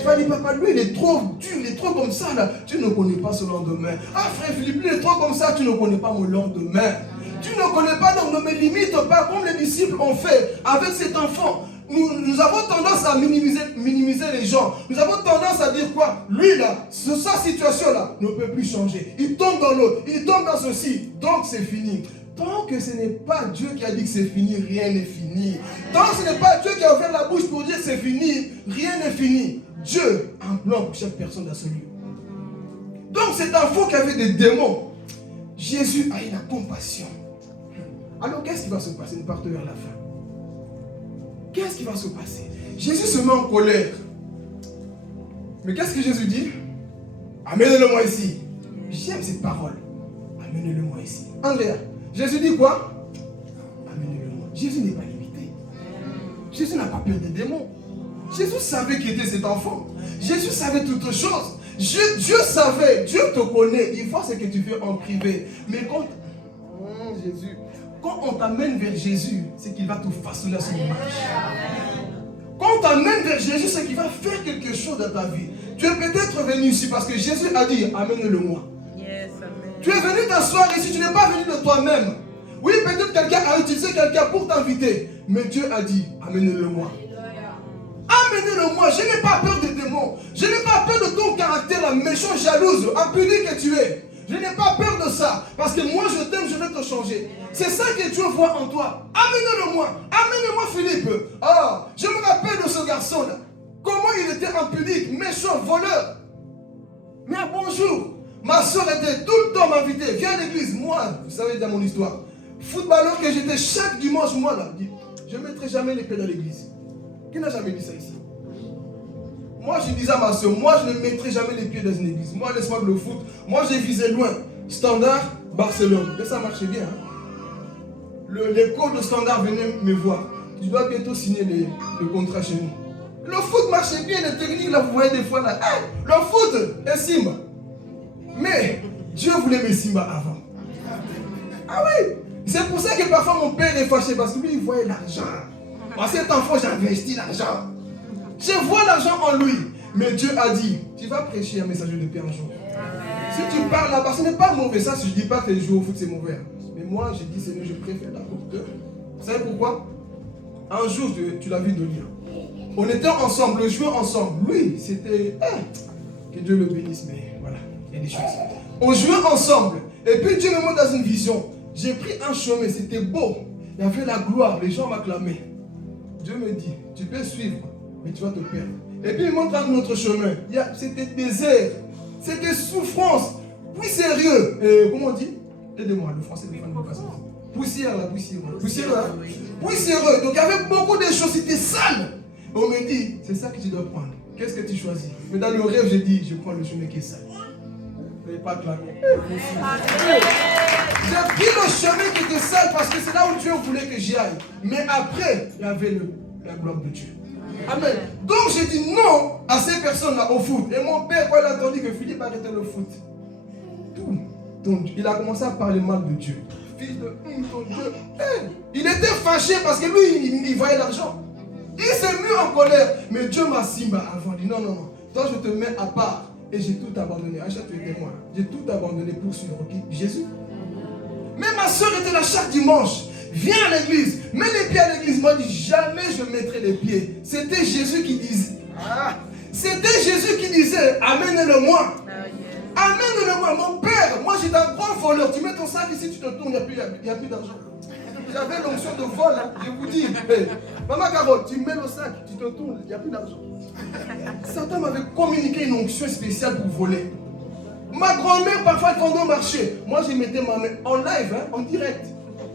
Tu vas dire, papa, lui, il est trop dur, il est trop comme ça, là. Tu ne connais pas ce lendemain. Ah, frère Philippe, lui, il est trop comme ça. Tu ne connais pas mon lendemain. Tu ne connais pas, donc ne me limite pas comme les disciples ont fait avec cet enfant. Nous avons tendance à minimiser les gens. Nous avons tendance à dire quoi? Lui là, sa situation là ne peut plus changer. Il tombe dans l'eau, il tombe dans ceci. Donc c'est fini. Tant que ce n'est pas Dieu qui a dit que c'est fini, rien n'est fini. Tant que ce n'est pas Dieu qui a ouvert la bouche pour dire que c'est fini, rien n'est fini. Dieu a un plan pour chaque personne dans ce lieu. Donc cet enfant qui avait des démons, Jésus a eu la compassion. Alors qu'est-ce qui va se passer? Nous partons vers la fin. Qu'est-ce qui va se passer? Jésus se met en colère. Mais qu'est-ce que Jésus dit? Amenez-le-moi ici. J'aime cette parole. Amenez-le-moi ici. Andrea, Jésus dit quoi? Amenez-le-moi. Jésus n'est pas limité. Jésus n'a pas peur des démons. Jésus savait qui était cet enfant. Jésus savait toutes choses. Dieu savait, Dieu te connaît. Il voit ce que tu fais en privé. Mais quand on t'amène vers Jésus, c'est qu'il va te façonner à son image. Quand on t'amène vers Jésus, c'est qu'il va faire quelque chose dans ta vie. Tu es peut-être venu ici parce que Jésus a dit, amène-le-moi. Yes, amen. Tu es venu t'asseoir ici, tu n'es pas venu de toi-même. Oui, peut-être quelqu'un a utilisé quelqu'un pour t'inviter. Mais Dieu a dit, amène-le-moi. Amenez-le-moi, je n'ai pas peur des démons. Je n'ai pas peur de ton caractère, la méchant, jalouse, impuni que tu es. Je n'ai pas peur de ça. Parce que moi je t'aime, je vais te changer. C'est ça que Dieu voit en toi. Amenez-le-moi. Amenez-moi Philippe. Ah, je me rappelle de ce garçon-là. Comment il était impudique, méchant, voleur. Mais bonjour. Ma soeur était tout le temps m'inviter. Viens à l'église. Moi, vous savez déjà mon histoire. Footballeur que j'étais chaque dimanche, moi là. Je ne mettrai jamais les pieds dans l'église. Qui n'a jamais dit ça ici? Moi, je disais à ma soeur, moi, je ne mettrai jamais les pieds dans une église. Moi, laisse-moi le foot. Moi, j'ai visé loin. Standard, Barcelone. Mais ça marchait bien. Hein? Les coachs de Standard venaient me voir. Tu dois bientôt signer le contrat chez nous. Le foot marchait bien. Les techniques, là, vous voyez des fois, là. Hey, le foot est Simba. Mais Dieu voulait mes Simba avant. Ah oui. C'est pour ça que parfois mon père est fâché. Parce que lui, il voyait l'argent. Moi, cet enfant, j'ai investi l'argent. Je vois l'argent en lui. Mais Dieu a dit, tu vas prêcher un message de paix un jour. Si tu parles là-bas, ce n'est pas mauvais. Ça, si je ne dis pas que jouer au foot, c'est mauvais. Mais moi, j'ai dit, Seigneur, je préfère la coupe de. Vous savez pourquoi? Un jour, tu l'as vu de lire. On était ensemble, on jouait ensemble. Lui, c'était... que Dieu le bénisse, mais voilà, il y a des choses. On jouait ensemble. Et puis Dieu me montre dans une vision. J'ai pris un chemin, c'était beau. Il y avait la gloire, les gens m'acclamaient. Dieu me dit, tu peux suivre, mais tu vas te perdre. Et puis il montre un autre chemin. C'était désert, c'était souffrance. Puis sérieux. Comment on dit? Aidez-moi, le français n'est pas facile. Poussière, la poussière. Poussière, là. Poussiéreux. Donc il y avait beaucoup de choses, c'était sale. On me dit, c'est ça que tu dois prendre. Qu'est-ce que tu choisis? Mais dans le rêve, j'ai dit, je prends le chemin qui est sale. Vous n'avez pas acclamé. J'ai pris le chemin qui était sale parce que c'est là où Dieu voulait que j'y aille. Mais après, il y avait la gloire de Dieu. Amen. Donc j'ai dit non à ces personnes-là au foot. Et mon père, quand il a entendu que Philippe arrêtait le foot, tout. Donc il a commencé à parler mal de Dieu. Fils de ton Dieu. Il était fâché parce que lui, il voyait l'argent. Il s'est mis en colère. Mais Dieu m'a simba avant. Il dit non, non, non. Toi, je te mets à part. Et j'ai tout abandonné. Acha, tu es témoin. J'ai tout abandonné pour suivre qui? Jésus. Mais ma soeur était là chaque dimanche. Viens à l'église. Mets les pieds à l'église. Moi, dit jamais je mettrai les pieds. C'était Jésus qui disait. C'était Jésus qui disait, amène-le-moi. Amène-le-moi. Mon père, moi j'étais un grand voleur. Tu mets ton sac ici, tu te tournes, il n'y a plus d'argent. J'avais l'onction de vol, hein. Je vous dis. Maman Carole, tu mets le sac, tu te tournes, il n'y a plus d'argent. Satan m'avait communiqué une onction spéciale pour voler. Ma grand-mère, parfois, quand on marchait, moi, je mettais ma main en live, hein, en direct.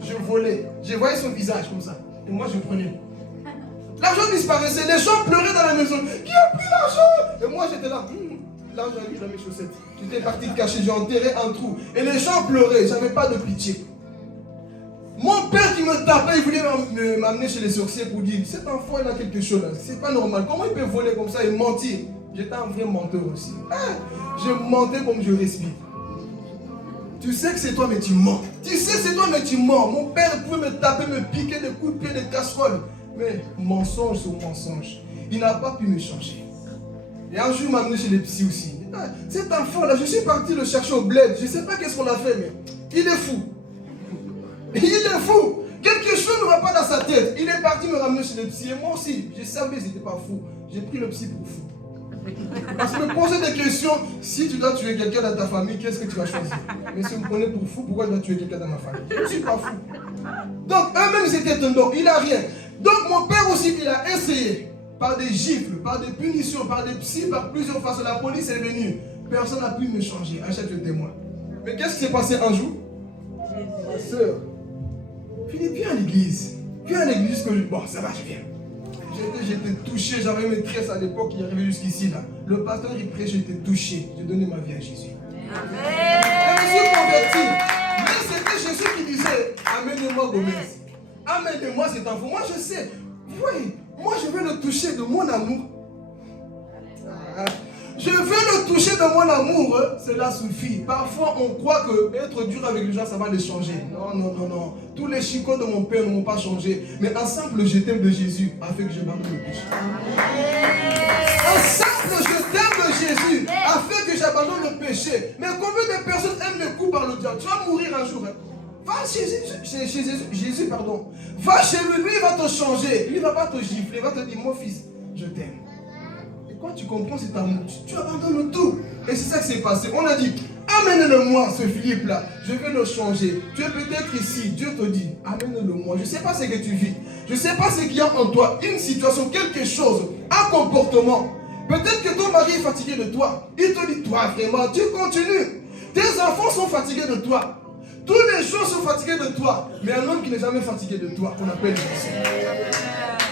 Je volais. Je voyais son visage comme ça. Et moi, je prenais. L'argent disparaissait. Les gens pleuraient dans la maison. Qui a pris l'argent? Et moi, j'étais là. L'argent a mis dans mes chaussettes. J'étais parti cacher, j'ai enterré un trou. Et les gens pleuraient. J'avais pas de pitié. Mon père qui me tapait, il voulait m'amener chez les sorciers pour dire, cet enfant, il a quelque chose là. C'est pas normal. Comment il peut voler comme ça et mentir? J'étais un vrai menteur aussi. Je mentais comme je respire. Tu sais que c'est toi, mais tu mens. Tu sais que c'est toi, mais tu mens. Mon père pouvait me taper, me piquer des coups de pied, des casseroles. Mais mensonge sur mensonge. Il n'a pas pu me changer. Et un jour, il m'a amené chez les psys aussi. Cet enfant-là, je suis parti le chercher au bled. Je ne sais pas qu'est-ce qu'on a fait, mais il est fou. Il est fou. Quelque chose ne va pas dans sa tête. Il est parti me ramener chez les psys. Et moi aussi, je savais que ce n'était pas fou. J'ai pris le psy pour fou. Parce que me poser des questions, si tu dois tuer quelqu'un dans ta famille, qu'est-ce que tu vas choisir? Mais si vous me prenez pour fou, pourquoi je dois tuer quelqu'un dans ma famille? Je ne suis pas fou. Donc eux-mêmes ils étaient un don, il n'a rien. Donc mon père aussi, il a essayé, par des gifles, par des punitions, par des psys, par plusieurs façons. La police est venue. Personne n'a pu me changer. Achète le témoin. Mais qu'est-ce qui s'est passé un jour? Ma soeur, Philippe, viens à l'église. Viens à l'église que je... Bon, ça va, je viens. J'étais touché, j'avais mes tresses à l'époque qui arrivaient jusqu'ici là. Le pasteur il prêchait, j'étais touché. J'ai donné ma vie à Jésus. Je me suis converti. Mais c'était Jésus qui disait, amène-moi Gomez. Amène-moi cet enfant. Moi je sais. Oui, moi je veux le toucher de mon amour. Je veux le toucher de mon amour, cela suffit. Parfois on croit que être dur avec les gens ça va les changer. Non, non, non, non. Tous les chicots de mon père ne m'ont pas changé. Mais un simple je t'aime de Jésus a fait que j'abandonne le péché. Un simple je t'aime de Jésus a fait que j'abandonne le péché. Mais combien de personnes aiment le coup par le diable? Tu vas mourir un jour. Va chez Jésus, pardon. Va chez lui, lui il va te changer. Lui il ne va pas te gifler, il va te dire mon fils, je t'aime. Quand tu comprends cet amour, tu abandonnes tout. Et c'est ça qui s'est passé. On a dit, amène-le-moi, ce Philippe-là. Je vais le changer. Tu es peut-être ici. Dieu te dit, amène-le-moi. Je ne sais pas ce que tu vis. Je ne sais pas ce qu'il y a en toi. Une situation, quelque chose, un comportement. Peut-être que ton mari est fatigué de toi. Il te dit, toi vraiment, tu continues. Tes enfants sont fatigués de toi. Tous les gens sont fatigués de toi. Mais un homme qui n'est jamais fatigué de toi, qu'on appelle Jésus.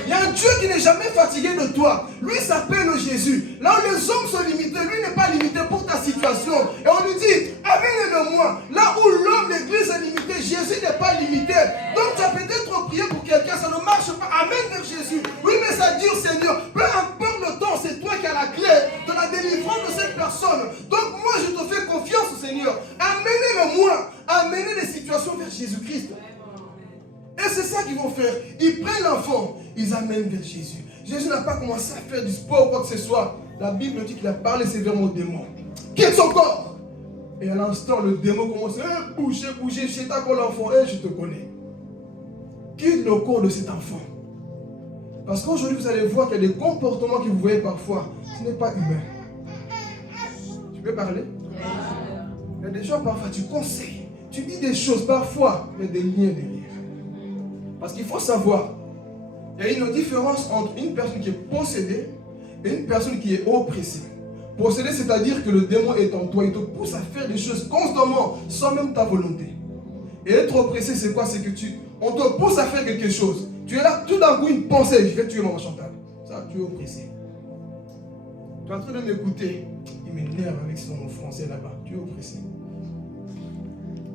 Il y a un Dieu qui n'est jamais fatigué de toi. Lui s'appelle Jésus. Là où les hommes sont limités, lui n'est pas limité pour ta situation. Et on lui dit, amène-le-moi. Là où l'homme, l'église est limitée, Jésus n'est pas limité. Donc tu as peut-être prié pour quelqu'un, ça ne marche pas. Amène vers Jésus. Oui, mais ça dure, Seigneur. Peu importe le temps, c'est toi qui as la clé de la délivrance de cette personne. Donc moi, je te fais confiance, Seigneur. Amenez-le-moi. Amenez les situations vers Jésus-Christ. Et c'est ça qu'ils vont faire. Ils prennent l'enfant, ils amènent vers Jésus. Jésus n'a pas commencé à faire du sport ou quoi que ce soit. La Bible dit qu'il a parlé sévèrement au démon. Quitte son corps. Et à l'instant, le démon commence à bouger, je t'ai encore l'enfant, je te connais. Quitte le corps de cet enfant. Parce qu'aujourd'hui, vous allez voir qu'il y a des comportements que vous voyez parfois. Ce n'est pas humain. Tu peux parler? Il y a des gens, parfois, tu conseilles. Tu dis des choses, parfois, il y a des liens derrière. Parce qu'il faut savoir, il y a une différence entre une personne qui est possédée et une personne qui est oppressée. Possédé, c'est-à-dire que le démon est en toi, il te pousse à faire des choses constamment, sans même ta volonté. Et être oppressé, c'est quoi? C'est que on te pousse à faire quelque chose. Tu es là, tout d'un coup, une pensée, je vais tuer Maman Chantal. Ça, tu es oppressé. Tu es en train de m'écouter. Il m'énerve avec son français là-bas. Tu es oppressé.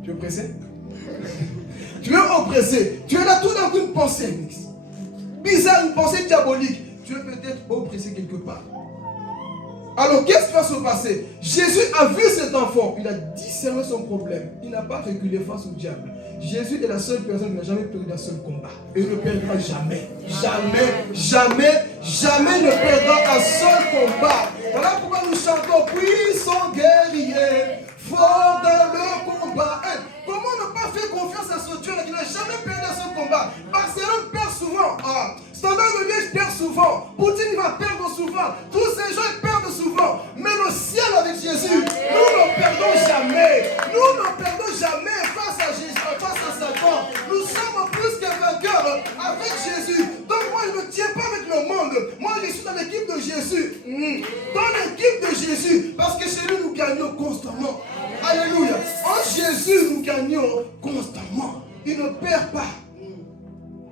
Tu es oppressé? Tu es oppressé. Tu es là, tout d'un coup, une pensée bizarre, une pensée diabolique. Tu es peut-être oppressé quelque part. Alors, qu'est-ce qui va se passer? Jésus a vu cet enfant. Il a discerné son problème. Il n'a pas reculé face au diable. Jésus est la seule personne qui n'a jamais perdu un seul combat. Et ne perdra jamais. Jamais, jamais, jamais ne perdra un seul combat. Voilà pourquoi nous chantons puissant guerrier, fort dans le combat. Comment ne pas faire confiance à ce Dieu-là qui n'a jamais perdu un seul combat? Barcelone perd souvent. Standard de Liège perd souvent. Poutine il va perdre souvent. Tous ces gens ils perdent souvent. Mais le ciel avec Jésus, nous ne perdons jamais. Nous ne perdons jamais face à Jésus, face à Satan. Nous sommes plus que vainqueurs avec Jésus. Donc moi je ne tiens pas avec le monde. Moi je suis dans l'équipe de Jésus. Dans l'équipe de Jésus. Parce que chez nous nous gagnons constamment. Alléluia. En Jésus nous gagnons constamment. Il ne perd pas.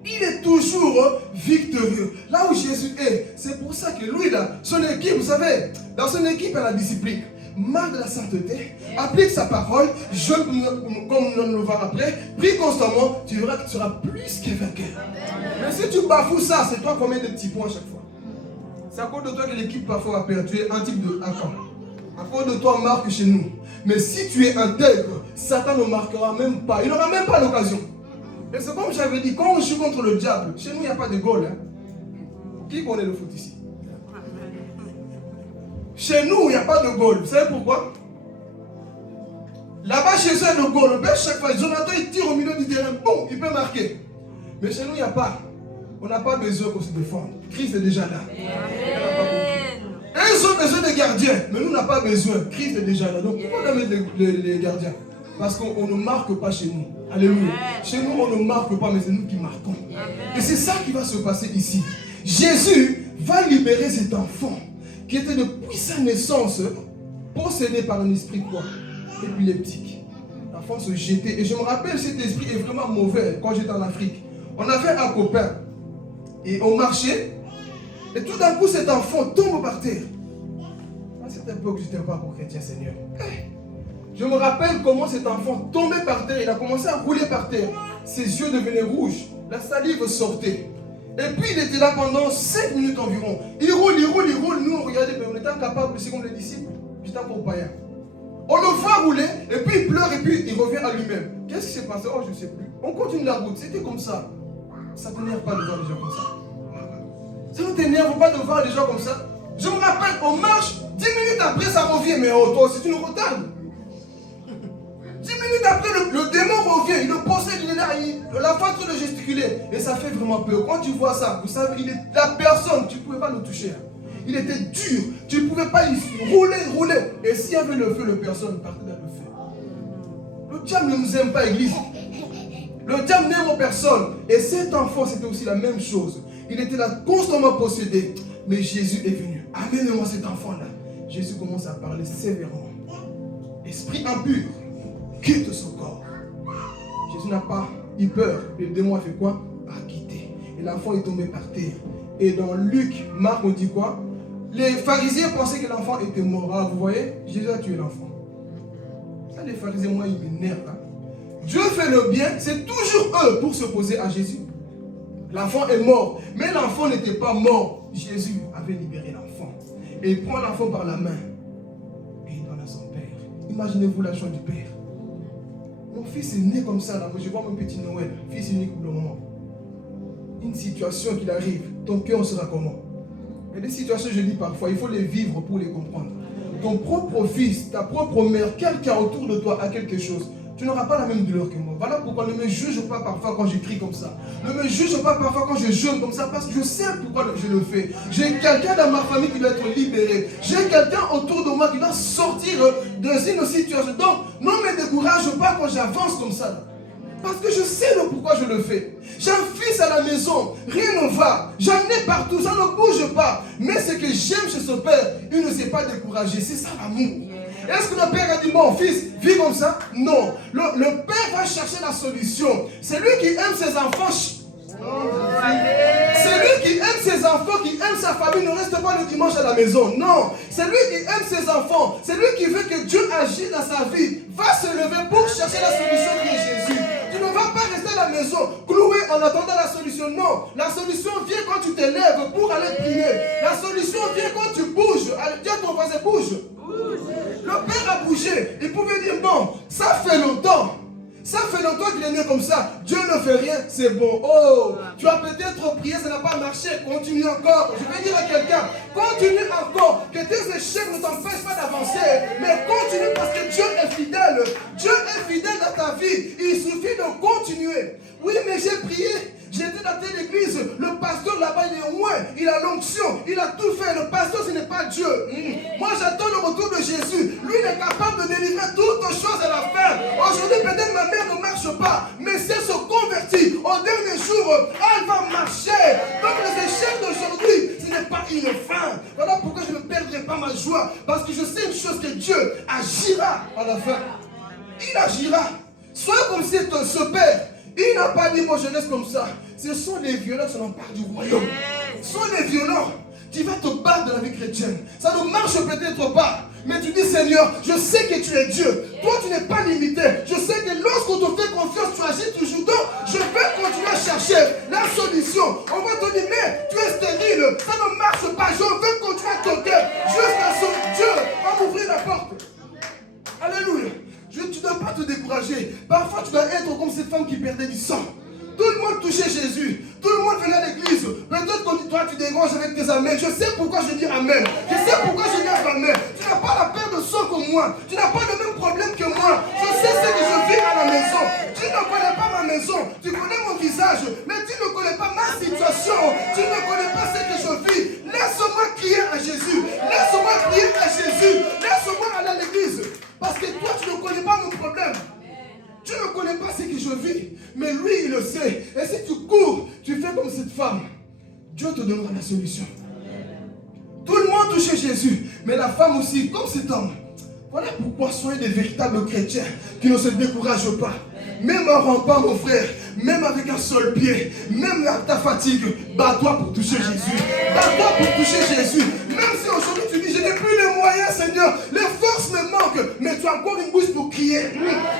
Il est toujours victorieux. Là où Jésus est, c'est pour ça que lui, là, son équipe, vous savez, dans son équipe, il y a la discipline. Marque de la sainteté, applique sa parole, jeûne comme nous allons le voir après, prie constamment, tu verras que tu seras plus que vainqueur. Mais si tu bafoues ça, c'est toi combien de petits points à chaque fois. C'est à cause de toi que l'équipe parfois va perdre. Tu es un type de accent. À cause de toi, marque chez nous. Mais si tu es intègre, Satan ne marquera même pas. Il n'aura même pas l'occasion. Et c'est comme j'avais dit, quand on joue contre le diable, chez nous, il n'y a pas de goal. Hein. Qui connaît le foot ici? Chez nous, il n'y a pas de goal. Vous savez pourquoi? Là-bas, chez eux, il y a le goal. Chaque fois, Jonathan, il tire au milieu du terrain. Boum, il peut marquer. Mais chez nous, il n'y a pas. On n'a pas besoin pour se défendre. Christ est déjà là. Ils ont besoin de gardiens, mais nous n'avons pas besoin. Christ est déjà là. Donc pourquoi on a mis les gardiens? Parce qu'on ne marque pas chez nous. Alléluia. Chez nous, on ne marque pas, mais c'est nous qui marquons. Et c'est ça qui va se passer ici. Jésus va libérer cet enfant qui était depuis sa naissance possédé par un esprit quoi? Épileptique. L'enfant se jetait. Et je me rappelle, cet esprit est vraiment mauvais quand j'étais en Afrique. On avait un copain et on marchait. Et tout d'un coup, cet enfant tombe par terre. À cette époque, je n'étais pas encore chrétien, Seigneur. Je me rappelle comment cet enfant tombait par terre. Il a commencé à rouler par terre. Ses yeux devenaient rouges. La salive sortait. Et puis, il était là pendant 5 minutes environ. Il roule. Nous, on regardait, mais on était incapables, c'est comme les disciples. J'étais encore païen. On le voit rouler, et puis il pleure, et puis il revient à lui-même. Qu'est-ce qui s'est passé? Oh, je ne sais plus. On continue la route. C'était comme ça. Ça ne t'énerve pas de voir des gens comme ça. Ça ne t'énerve pas de voir des gens comme ça. Je me rappelle, on marche, 10 minutes après, ça revient. Mais oh, toi aussi, tu nous retardes. 10 minutes après, le démon revient, il le possède, il est là, la fois en train de gesticuler. Et ça fait vraiment peur. Quand tu vois ça, vous savez, la personne, tu ne pouvais pas le toucher. Il était dur, tu ne pouvais pas rouler. Et s'il y avait le feu, la personne partait dans le feu. Le diable ne nous aime pas, église. Le diable n'aime personne. Et cet enfant, c'était aussi la même chose. Il était là constamment possédé. Mais Jésus est venu. Amène-moi cet enfant-là. Jésus commence à parler sévèrement. Esprit impur, quitte son corps. Jésus n'a pas eu peur. Le démon a fait quoi? A quitté. Et l'enfant est tombé par terre. Et dans Luc, Marc, on dit quoi? Les pharisiens pensaient que l'enfant était mort. Ah, vous voyez, Jésus a tué l'enfant. Ça, les pharisiens, moi, ils m'énervent. Hein? Dieu fait le bien, c'est toujours eux pour s'opposer à Jésus. L'enfant est mort, mais l'enfant n'était pas mort. Jésus avait libéré l'enfant. Et il prend l'enfant par la main et il donne à son père. Imaginez-vous la joie du père. Mon fils est né comme ça, là. Je vois mon petit Noël, fils unique pour le moment. Une situation qui arrive, ton cœur sera comment? Il y a des situations, je dis parfois, il faut les vivre pour les comprendre. Ton propre fils, ta propre mère, quelqu'un autour de toi a quelque chose. Tu n'auras pas la même douleur que moi. Voilà pourquoi ne me juge pas parfois quand je crie comme ça. Ne me juge pas parfois quand je jeûne comme ça, parce que je sais pourquoi je le fais. J'ai quelqu'un dans ma famille qui doit être libéré. J'ai quelqu'un autour de moi qui doit sortir de une situation. Donc, ne me décourage pas quand j'avance comme ça. Parce que je sais le pourquoi je le fais. J'ai un fils à la maison, rien ne va. J'en ai partout, ça ne bouge pas. Mais ce que j'aime chez ce père, il ne s'est pas découragé. C'est ça l'amour. Est-ce que le père a dit, bon fils, vis comme ça? Non. Le père va chercher la solution. C'est lui qui aime ses enfants. C'est lui qui aime ses enfants, qui aime sa famille, ne reste pas le dimanche à la maison. Non. C'est lui qui aime ses enfants. C'est lui qui veut que Dieu agisse dans sa vie. Va se lever pour chercher la solution qui est Jésus. Tu ne vas pas rester à la maison, cloué en attendant la solution. Non. La solution vient quand tu te lèves pour aller prier. La solution vient quand tu bouges. Allez, dis à ton voisin, bouge. Le père a bougé. Il pouvait dire, bon, ça fait longtemps. Ça fait longtemps qu'il est né comme ça. Dieu ne fait rien, c'est bon. Oh, tu as peut-être prié, ça n'a pas marché. Continue encore. Je vais dire à quelqu'un, continue encore. Que tes échecs ne t'empêchent pas d'avancer. Mais continue parce que Dieu est fidèle. Dieu est fidèle dans ta vie. Il suffit de continuer. Oui, mais j'ai prié. J'étais dans telle église, le pasteur là-bas il est loin, il a l'onction, il a tout fait. Le pasteur ce n'est pas Dieu. Moi j'attends le retour de Jésus. Lui il est capable de délivrer toutes choses à la fin. Aujourd'hui peut-être ma mère ne marche pas, mais si elle se convertit, au dernier jour, elle va marcher. Donc les échecs d'aujourd'hui, ce n'est pas une fin. Voilà pourquoi je ne perdrai pas ma joie. Parce que je sais une chose, que Dieu agira à la fin. Il agira. Sois comme si ce père. Il n'a pas dit vos jeunesse comme ça. Ce sont les violents qui sont en part du royaume. Ce sont les violents. Tu vas te battre de la vie chrétienne. Ça ne marche peut-être pas. Mais tu dis, Seigneur, je sais que tu es Dieu. Toi, tu n'es pas limité. Je sais que lorsqu'on te fait confiance, tu agis toujours. Donc, je vais continuer à chercher la solution. On va te dire, mais tu es stérile. Ça ne marche pas. Je veux continuer à toquer jusqu'à ce que Dieu va m'ouvrir la porte. Alléluia. Tu ne dois pas te décourager. Parfois, tu dois être comme cette femme qui perdait du sang. Tout le monde touchait Jésus. Tout le monde venait à l'église. Peut-être que toi, tu déranges avec tes amis. Je sais pourquoi je dis amen. Je sais pourquoi je dis amen. Tu n'as pas la paire de sang que moi. Tu n'as pas le même problème que moi. Je sais ce que je vis à la maison. Tu ne connais pas ma maison. Tu connais mon visage. Mais tu ne connais pas ma situation. Tu ne connais pas ce que je vis. Laisse-moi crier à Jésus. Laisse-moi crier toucher Jésus. Mais la femme aussi, comme cet homme. Voilà pourquoi soyez des véritables chrétiens qui ne se découragent pas. Même en rampant, mon frère, même avec un seul pied, même à ta fatigue, bats-toi pour toucher Jésus. Bats-toi pour toucher Jésus. Même si aujourd'hui tu dis, je n'ai plus les moyens, Seigneur, les forces me manquent, mais tu as encore une bouche pour crier.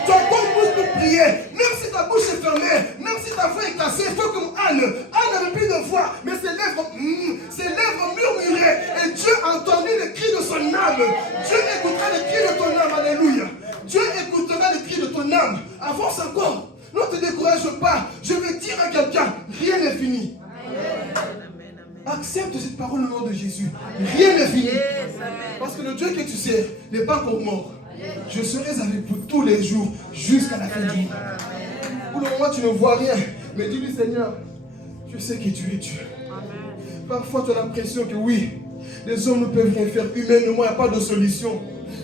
Tu as encore une bouche pour prier. Même si ta bouche est fermée, même si ta voix est cassée, il faut comme Anne. Anne n'avait plus de voix, mais ses lèvres murmuraient. Et Dieu a entendu les cris de son âme. Dieu écoutera les cris de ton âme. Alléluia. Dieu écoutera les cris de ton âme. Avance encore. Ne te décourage pas. Je vais dire à quelqu'un, rien n'est fini. Accepte cette parole au nom de Jésus. Rien n'est fini. Parce que le Dieu que tu sers n'est pas encore mort. Je serai avec vous tous les jours jusqu'à la fin du monde. Pour le moment, tu ne vois rien. Mais dis-lui, Seigneur, je sais que tu es Dieu. Parfois, tu as l'impression que oui, les hommes ne peuvent rien faire. Humainement, il n'y a pas de solution.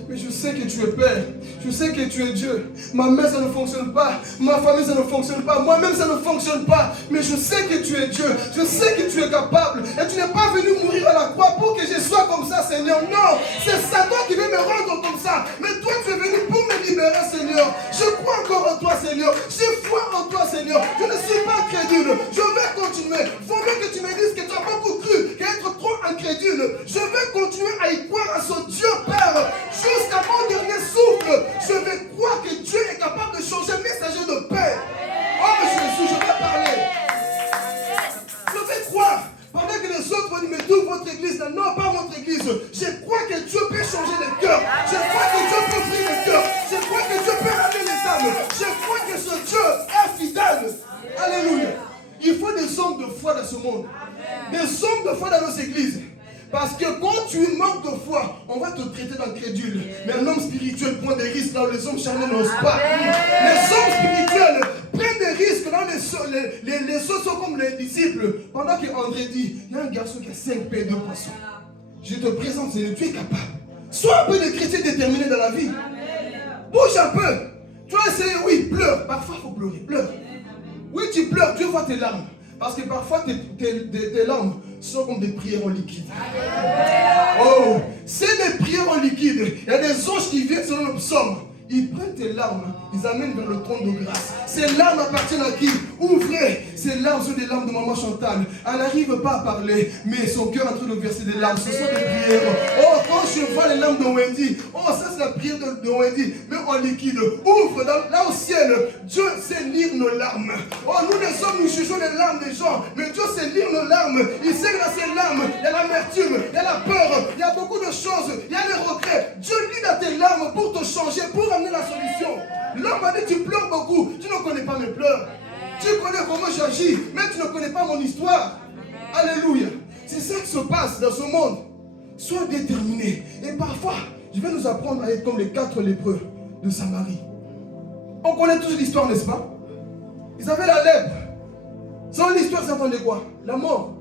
Mais je sais que tu es Père. Je sais que tu es Dieu. Ma mère, ça ne fonctionne pas. Ma famille, ça ne fonctionne pas. Moi-même, ça ne fonctionne pas. Mais je sais que tu es Dieu. Je sais que tu es capable. Et tu n'es pas venu mourir à la croix pour que je sois comme ça, Seigneur. Non, c'est Satan qui veut me rendre comme ça. Mais toi, tu es venu pour me libérer, Seigneur. Je crois encore en toi, Seigneur. J'ai foi en toi, Seigneur. Je ne suis pas incrédule. Je vais continuer. Il faut mieux que tu me dises que tu as beaucoup cru qu'être trop incrédule. Je vais continuer à y croire à ce Dieu, Père. Jusqu'à mon dernier souffle, je vais croire que Dieu est capable de changer messager de paix. Oh, Jésus, je vais parler. Je vais croire. Pendant que les autres vont dire, mais d'où votre église? Non, pas votre église. Je crois que Dieu peut changer les cœurs. Je crois que Dieu peut ouvrir les cœurs. Je crois que Dieu peut ramener les âmes. Je crois que ce Dieu est fidèle. Alléluia. Il faut des hommes de foi dans ce monde. Des hommes de foi dans nos églises. Parce que quand tu manques de foi, on va te traiter d'incrédule. Mais un homme spirituel prend des risques là où les hommes charnels n'osent pas. Les hommes spirituels prennent des risques là où les choses sont comme les disciples. Pendant qu'André dit, il y a un garçon qui a 5 pains de poisson. Je te présente, Seigneur, tu es capable. Sois un peu de chrétien déterminé dans la vie. Bouge un peu. Tu vas essayer, oui, pleure. Parfois, il faut pleurer, pleure. Oui, tu pleures, Dieu voit tes larmes. Parce que parfois, tes larmes sont comme des prières en liquide. Oh, c'est des prières en liquide. Il y a des anges qui viennent selon le psaume. Ils prennent tes larmes, ils amènent vers le trône de grâce. Ces larmes appartiennent à qui? Ouvrez. Ces larmes sont des larmes de maman Chantal. Elle n'arrive pas à parler, mais son cœur est en train de verser des larmes. Ce sont des prières. Oh, quand je vois les larmes de Wendy, oh, ça c'est la prière de Wendy, mais en liquide. Ouvre, là au ciel, Dieu sait lire nos larmes. Oh, nous les hommes, nous jugeons les larmes des gens, mais Dieu sait lire nos larmes. Il sait que dans ces larmes, il y a l'amertume, il y a la peur, il y a beaucoup de choses, il y a les regrets. Dieu lit dans tes larmes pour te changer, pour amener la solution. L'homme a dit, tu pleures beaucoup, tu ne connais pas mes pleurs. Tu connais comment j'agis, mais tu ne connais pas mon histoire. Alléluia. C'est ça qui se passe dans ce monde. Sois déterminé. Et parfois, je vais nous apprendre à être comme les 4 lépreux de Samarie. On connaît tous l'histoire, n'est-ce pas? Ils avaient la lèpre. Sans l'histoire, ils s'attendaient quoi? La mort.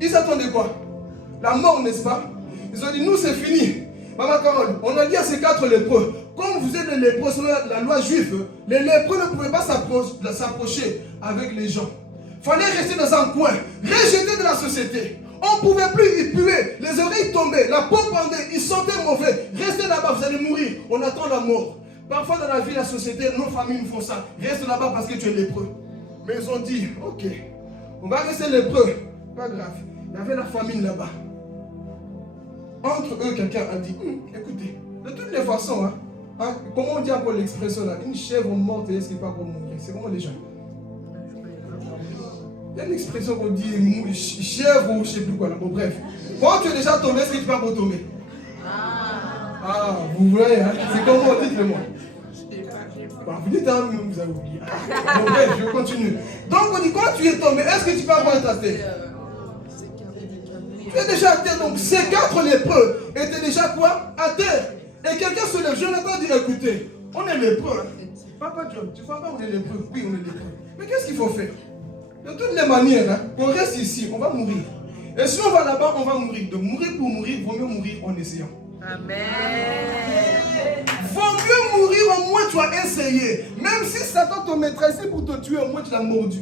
Ils s'attendaient quoi? La mort, n'est-ce pas? Ils ont dit, nous c'est fini. Maman Carole, on a dit à ces 4 lépreux, comme vous êtes des lépreux selon la loi juive, les lépreux ne pouvaient pas s'approcher avec les gens. Il fallait rester dans un coin, rejeté de la société. On ne pouvait plus y puer, les oreilles tombaient, la peau pendait, ils sentaient mauvais. Restez là-bas, vous allez mourir. On attend la mort. Parfois dans la vie, la société, nos familles nous font ça. Reste là-bas parce que tu es lépreux. Mais ils ont dit, ok, on va rester lépreux. Pas grave. Il y avait la famine là-bas. Entre eux, quelqu'un a dit, écoutez, de toutes les façons, comment on dit encore l'expression là? Une chèvre morte, est-ce qu'il n'est pas pour mourir? C'est comment les gens? Il y a une expression qu'on dit chèvre ou je ne sais plus quoi là. Bon, bref. Quand tu es déjà tombé, est-ce que tu vas retomber? Ah, vous voyez, hein? C'est comment? Dites-le-moi. Vous dites, vous avez oublié. Bon, bref, je continue. Donc, on dit, quand tu es tombé, est-ce que tu vas avoir ta tête? Tu es déjà à terre, donc ces 4 lépreux étaient déjà quoi? À terre. Et quelqu'un se lève, Jonathan dit, écoutez, on est lépreux. Papa John, tu vois pas on est lépreux? Oui, on est lépreux. Mais qu'est-ce qu'il faut faire? De toutes les manières, on reste ici, on va mourir. Et si on va là-bas, on va mourir. Donc mourir pour mourir, vaut mieux mourir en essayant. Amen. Vaut mieux mourir, au moins tu as essayé. Même si Satan te mettra ici pour te tuer, au moins tu l'as mordu.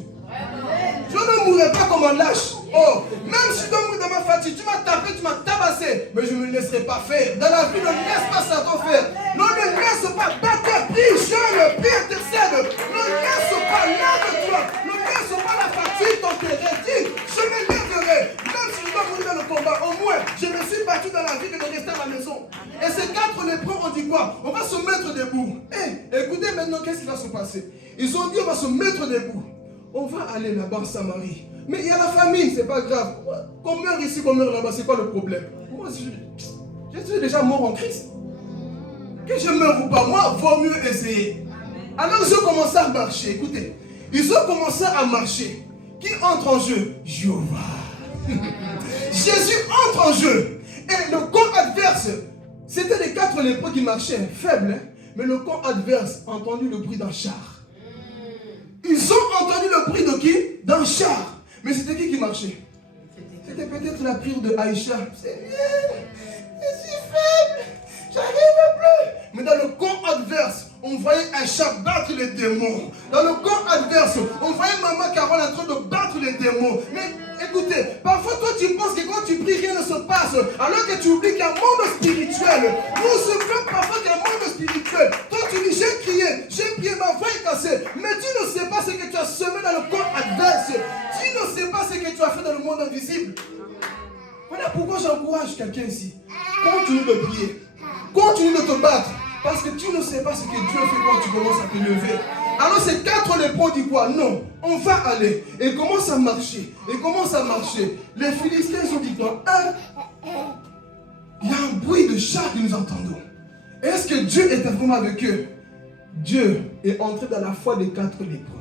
Je ne mourrai pas comme un lâche. Oh, même si je dois mourir dans ma fatigue, battu, tu m'as tapé, tu m'as tabassé. Mais je ne me laisserai pas faire. Dans la vie, ne laisse pas Satan faire. Non, ne laisse pas. Bats-toi, prie, jeûne, prie, intercède. Ne laisse pas, lève-toi. Ne laisse pas la fatigue t'enterrer. Dis, je me lèverai. Même si je dois mourir dans le combat, au moins, je me suis battu dans la vie que de rester à la maison. Et ces 4 lépreux ont dit quoi? On va se mettre debout. Écoutez maintenant, qu'est-ce qui va se passer? Ils ont dit, on va se mettre debout. On va aller là-bas en Samarie. Mais il y a la famine, c'est pas grave. Qu'on meurt ici, qu'on meurt là-bas, c'est pas le problème. Moi, je suis déjà mort en Christ. Que je meure ou pas, moi, vaut mieux essayer. Alors ils ont commencé à marcher. Écoutez, ils ont commencé à marcher. Qui entre en jeu? Jéhovah. Jésus entre en jeu. Et le camp adverse, c'était les 4 lépreux qui marchaient, faibles, hein? Mais le camp adverse a entendu le bruit d'un char. Ils ont entendu le bruit de qui? D'un char. Mais c'était qui marchait? C'était peut-être la prière de Aïcha. Seigneur, je suis faible, j'arrive plus. Mais dans le camp adverse, on voyait Aïcha battre les démons. Dans le camp adverse, on voyait Maman Carole en train de battre les démons. Mais écoutez, parfois toi tu penses que quand tu pries, rien ne se passe. Alors que tu oublies qu'il y a un monde spirituel. Nous souffrons parfois qu'il y a un monde spirituel. Toi tu dis, j'ai prié, ma voix est cassée. Mais tu ne sais pas ce que tu as semé dans le camp adverse. Tu ne sais pas ce que tu as fait dans le monde invisible. Voilà pourquoi j'encourage quelqu'un ici. Continue de prier. Continue de te battre. Parce que tu ne sais pas ce que Dieu fait quand tu commences à te lever. Alors ces 4 lépreux disent quoi? Non, on va aller. Et ils commencent à marcher. Les Philistins, ils ont dit quoi? Il y a un bruit de char que nous entendons. Est-ce que Dieu était vraiment avec eux? Dieu est entré dans la foi des 4 lépreux.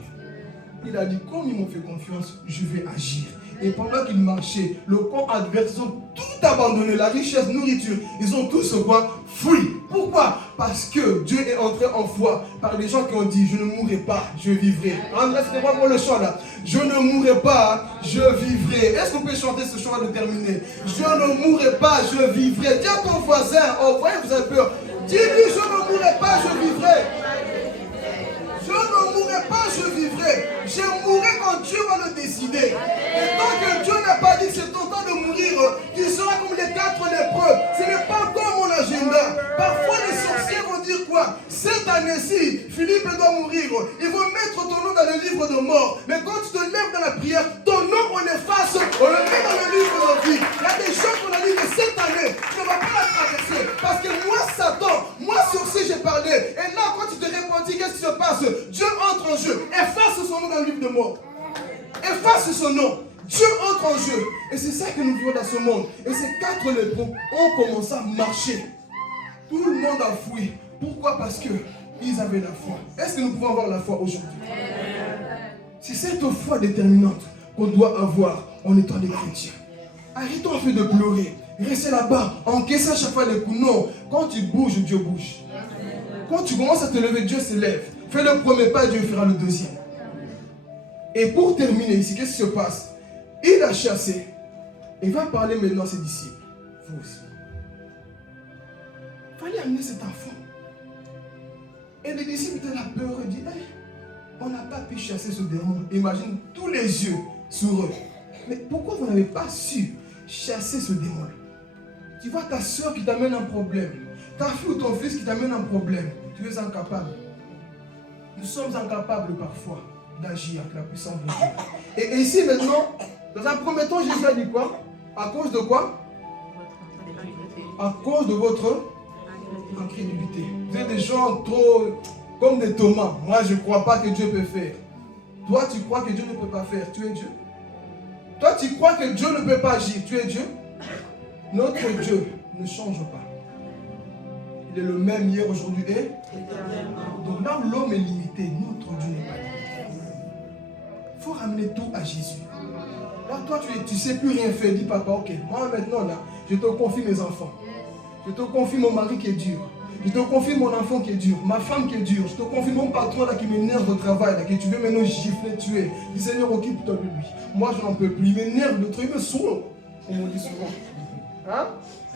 Il a dit, comme ils m'ont fait confiance, je vais agir. Et pendant qu'ils marchaient, le camp adverse, ils ont tout abandonné, la richesse, nourriture, ils ont tous quoi? Fui. Pourquoi? Parce que Dieu est entré en foi par les gens qui ont dit, je ne mourrai pas, je vivrai. André, c'était pas pour le chant là. Je ne mourrai pas, je vivrai. Est-ce qu'on peut chanter ce chant de terminer? Je ne mourrai pas, je vivrai. Dis à ton voisin, oh, voyez, vous avez peur. Dis-lui, je ne mourrai pas, je vivrai. Je ne mourrai pas, je vivrai. Je mourrai quand Dieu va le décider. Et tant que Dieu n'a pas dit que c'est ton temps de mourir, tu seras comme les 4 lépreux. Ce n'est pas comme mon agenda. Parfois les sorciers vont dire quoi? Cette année-ci, Philippe doit mourir. Ils vont mettre ton nom dans le livre de mort. Mais quand tu te lèves dans la prière, ton nom on l'efface, on le met dans le livre de vie. Il y a des gens qu'on a dit que cette année, tu ne vas pas la traverser. Parce que moi, Satan, moi sorcier, j'ai parlé. Et là, quand tu te repentis, qu'est-ce qui se passe? Dieu entre en jeu. Efface son nom dans le livre de mort. Efface son nom. Dieu entre en jeu. Et c'est ça que nous vivons dans ce monde. Et ces 4 lépreux ont commencé à marcher. Tout le monde a fui. Pourquoi? Parce qu'ils avaient la foi. Est-ce que nous pouvons avoir la foi aujourd'hui? C'est cette foi déterminante qu'on doit avoir en étant des chrétiens. Arrêtons en fait de pleurer. Restez là-bas, encaissez à chaque fois les coups. Non, quand tu bouges, Dieu bouge. Quand tu commences à te lever, Dieu se lève. Fais le premier pas, Dieu fera le deuxième. Et pour terminer ici, qu'est-ce qui se passe? Il a chassé. Il va parler maintenant à ses disciples. Vous aussi. Il fallait amener cet enfant. Et les disciples étaient là peur et disent, hey, on n'a pas pu chasser ce démon. Imagine tous les yeux sur eux. Mais pourquoi vous n'avez pas su chasser ce démon? Tu vois ta soeur qui t'amène un problème. Ta fille ou ton fils qui t'amène un problème. Tu es incapable. Nous sommes incapables parfois d'agir avec la puissance de Dieu. Et ici maintenant, dans un premier temps, Jésus a dit quoi? À cause de quoi? À cause de votre incrédulité. Vous êtes des gens trop comme des Thomas. Moi, je ne crois pas que Dieu peut faire. Toi, tu crois que Dieu ne peut pas faire. Tu es Dieu. Toi, tu crois que Dieu ne peut pas agir. Tu es Dieu. Notre Dieu ne change pas. Il est le même hier, aujourd'hui et donc là où l'homme est limité, notre Dieu n'est pas limité. Il faut ramener tout à Jésus. Là, toi, tu ne sais plus rien faire. Dis, papa, ok, moi maintenant, là, je te confie mes enfants. Je te confie mon mari qui est dur. Je te confie mon enfant qui est dur. Ma femme qui est dure. Je te confie mon patron là qui m'énerve au travail, là, que tu veux maintenant gifler, tuer. Dis, Seigneur, occupe-toi de lui. Moi, je n'en peux plus. Il m'énerve de trop. Il me saoule. On me dit souvent. Hein?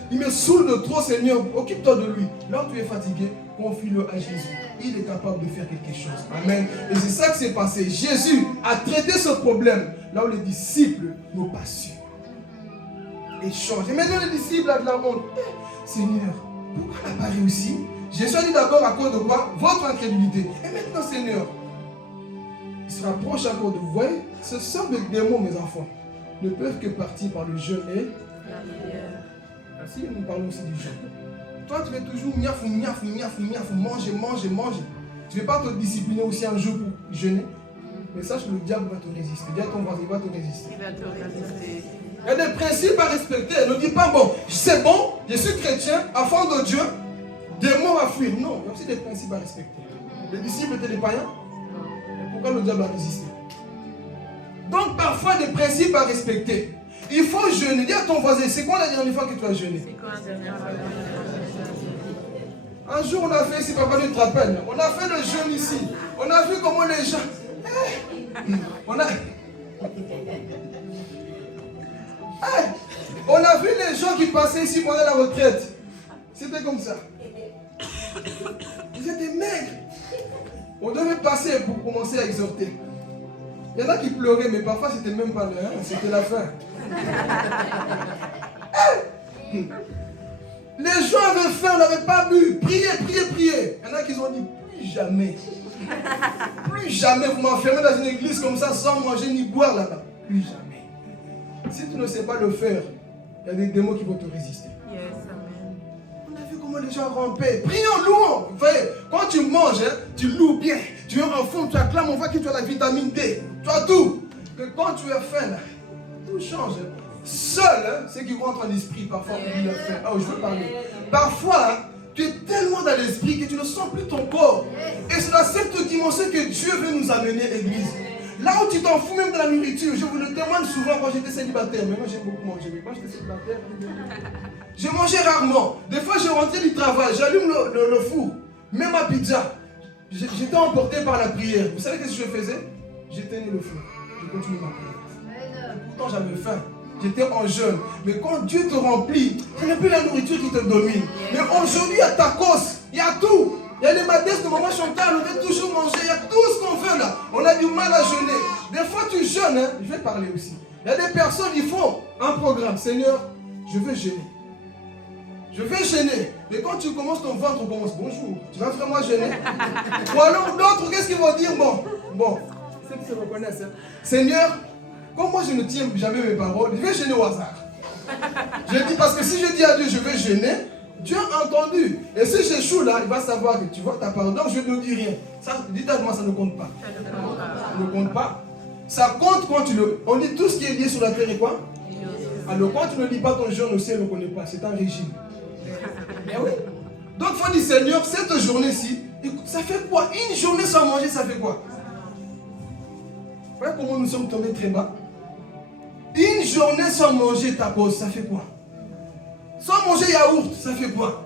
Il me saoule de trop, Seigneur. Occupe-toi de lui. Là où tu es fatigué, confie-le à Jésus. Il est capable de faire quelque chose. Amen. Et c'est ça qui s'est passé. Jésus a traité ce problème là où les disciples n'ont pas su. l'échange. Et maintenant les disciples ont de la honte. Seigneur, pourquoi on n'a pas réussi? Jésus a dit d'abord à cause de quoi? Votre incrédulité. Et maintenant, Seigneur, il se rapproche encore de vous. Voyez, ce sont des démons, mes enfants, ne peuvent que partir par le jeûne et la prière. Ainsi, nous parlons aussi du jeûne. Toi, tu veux toujours miafou, manger. Tu ne veux pas te discipliner aussi un jour pour jeûner. Mais sache que le diable va te résister. Dis à ton voisin, il va te résister. Il va te résister. Il y a des principes à respecter. Ne dis pas, bon, c'est bon, je suis chrétien, enfant de Dieu, démons à fuir. Non, il y a aussi des principes à respecter. Les disciples étaient des païens. Et pourquoi le diable a résisté? Donc, parfois, des principes à respecter. Il faut jeûner. Dis à ton voisin, c'est quoi la dernière fois que tu as jeûné? C'est quoi la dernière fois? Un jour, on a fait ici, papa, tu te rappelles, on a fait le jeûne ici. On a vu comment les gens... On a vu les gens qui passaient ici pendant la retraite. C'était comme ça. Ils étaient maigres. On devait passer pour commencer à exhorter. Il y en a qui pleuraient, mais parfois c'était même pas l'heure, c'était la fin. Les gens avaient faim, on n'avait pas bu. Priez. Il y en a qui ont dit plus jamais. Plus jamais vous m'enfermez dans une église comme ça sans manger ni boire là-bas. Plus jamais. Si tu ne sais pas le faire, il y a des démons qui vont te résister. Yes, amen. On a vu comment les gens rampaient. Prions, louons. Vous voyez, quand tu manges, tu loues bien. Tu es en fond, tu acclames, on voit que tu as la vitamine D. Tu as tout. Mais quand tu as faim, là, tout change. Seul, ceux qui rentrent en esprit, parfois, on dit la faim. Ah, je veux parler. Parfois, tu es tellement dans l'esprit que tu ne sens plus ton corps. Et c'est dans cette dimension que Dieu veut nous amener, Église. Là où tu t'en fous même de la nourriture, je vous le témoigne souvent quand j'étais célibataire. Maintenant, j'ai beaucoup mangé. Mais quand j'étais célibataire, je mangeais rarement. Des fois, je rentrais du travail, j'allume le four, même ma pizza. J'étais emporté par la prière. Vous savez ce que je faisais? J'éteignais le four. Je continuais ma prière. Pourtant, j'avais faim. J'étais en jeûne. Mais quand Dieu te remplit, ce n'est plus la nourriture qui te domine. Mais aujourd'hui, il y a tacos, il y a tout. Il y a les madesses de maman Chantal, on veut toujours manger. Il y a tout ce qu'on veut là. On a du mal à jeûner. Des fois, tu jeûnes. Hein? Je vais parler aussi. Il y a des personnes qui font un programme. Seigneur, je veux jeûner. Je vais jeûner. Mais quand tu commences ton ventre, on commence bonjour. Tu vas vraiment jeûner. Ou alors d'autres, qu'est-ce qu'ils vont dire? Bon, ceux qui se reconnaissent. Hein? Seigneur, comme moi je ne tiens jamais mes paroles, je vais jeûner au hasard. Je dis parce que si je dis à Dieu, je vais jeûner, Dieu a entendu. Et si j'échoue là, il va savoir que tu vois ta parole. Donc je ne dis rien. Ça, dites-moi, ça ne compte pas. Ça ne compte pas. Ça compte quand tu le... On dit tout ce qui est lié sur la terre et quoi? Alors quand tu ne lis pas ton jeûne au ciel, on ne connaît pas. C'est un régime. Mais oui. Donc il faut dire, Seigneur, cette journée-ci, ça fait quoi? Une journée sans manger, ça fait quoi? Vous voyez comment nous sommes tombés très bas? Une journée sans manger tacos, ça fait quoi? Sans manger yaourt, ça fait quoi?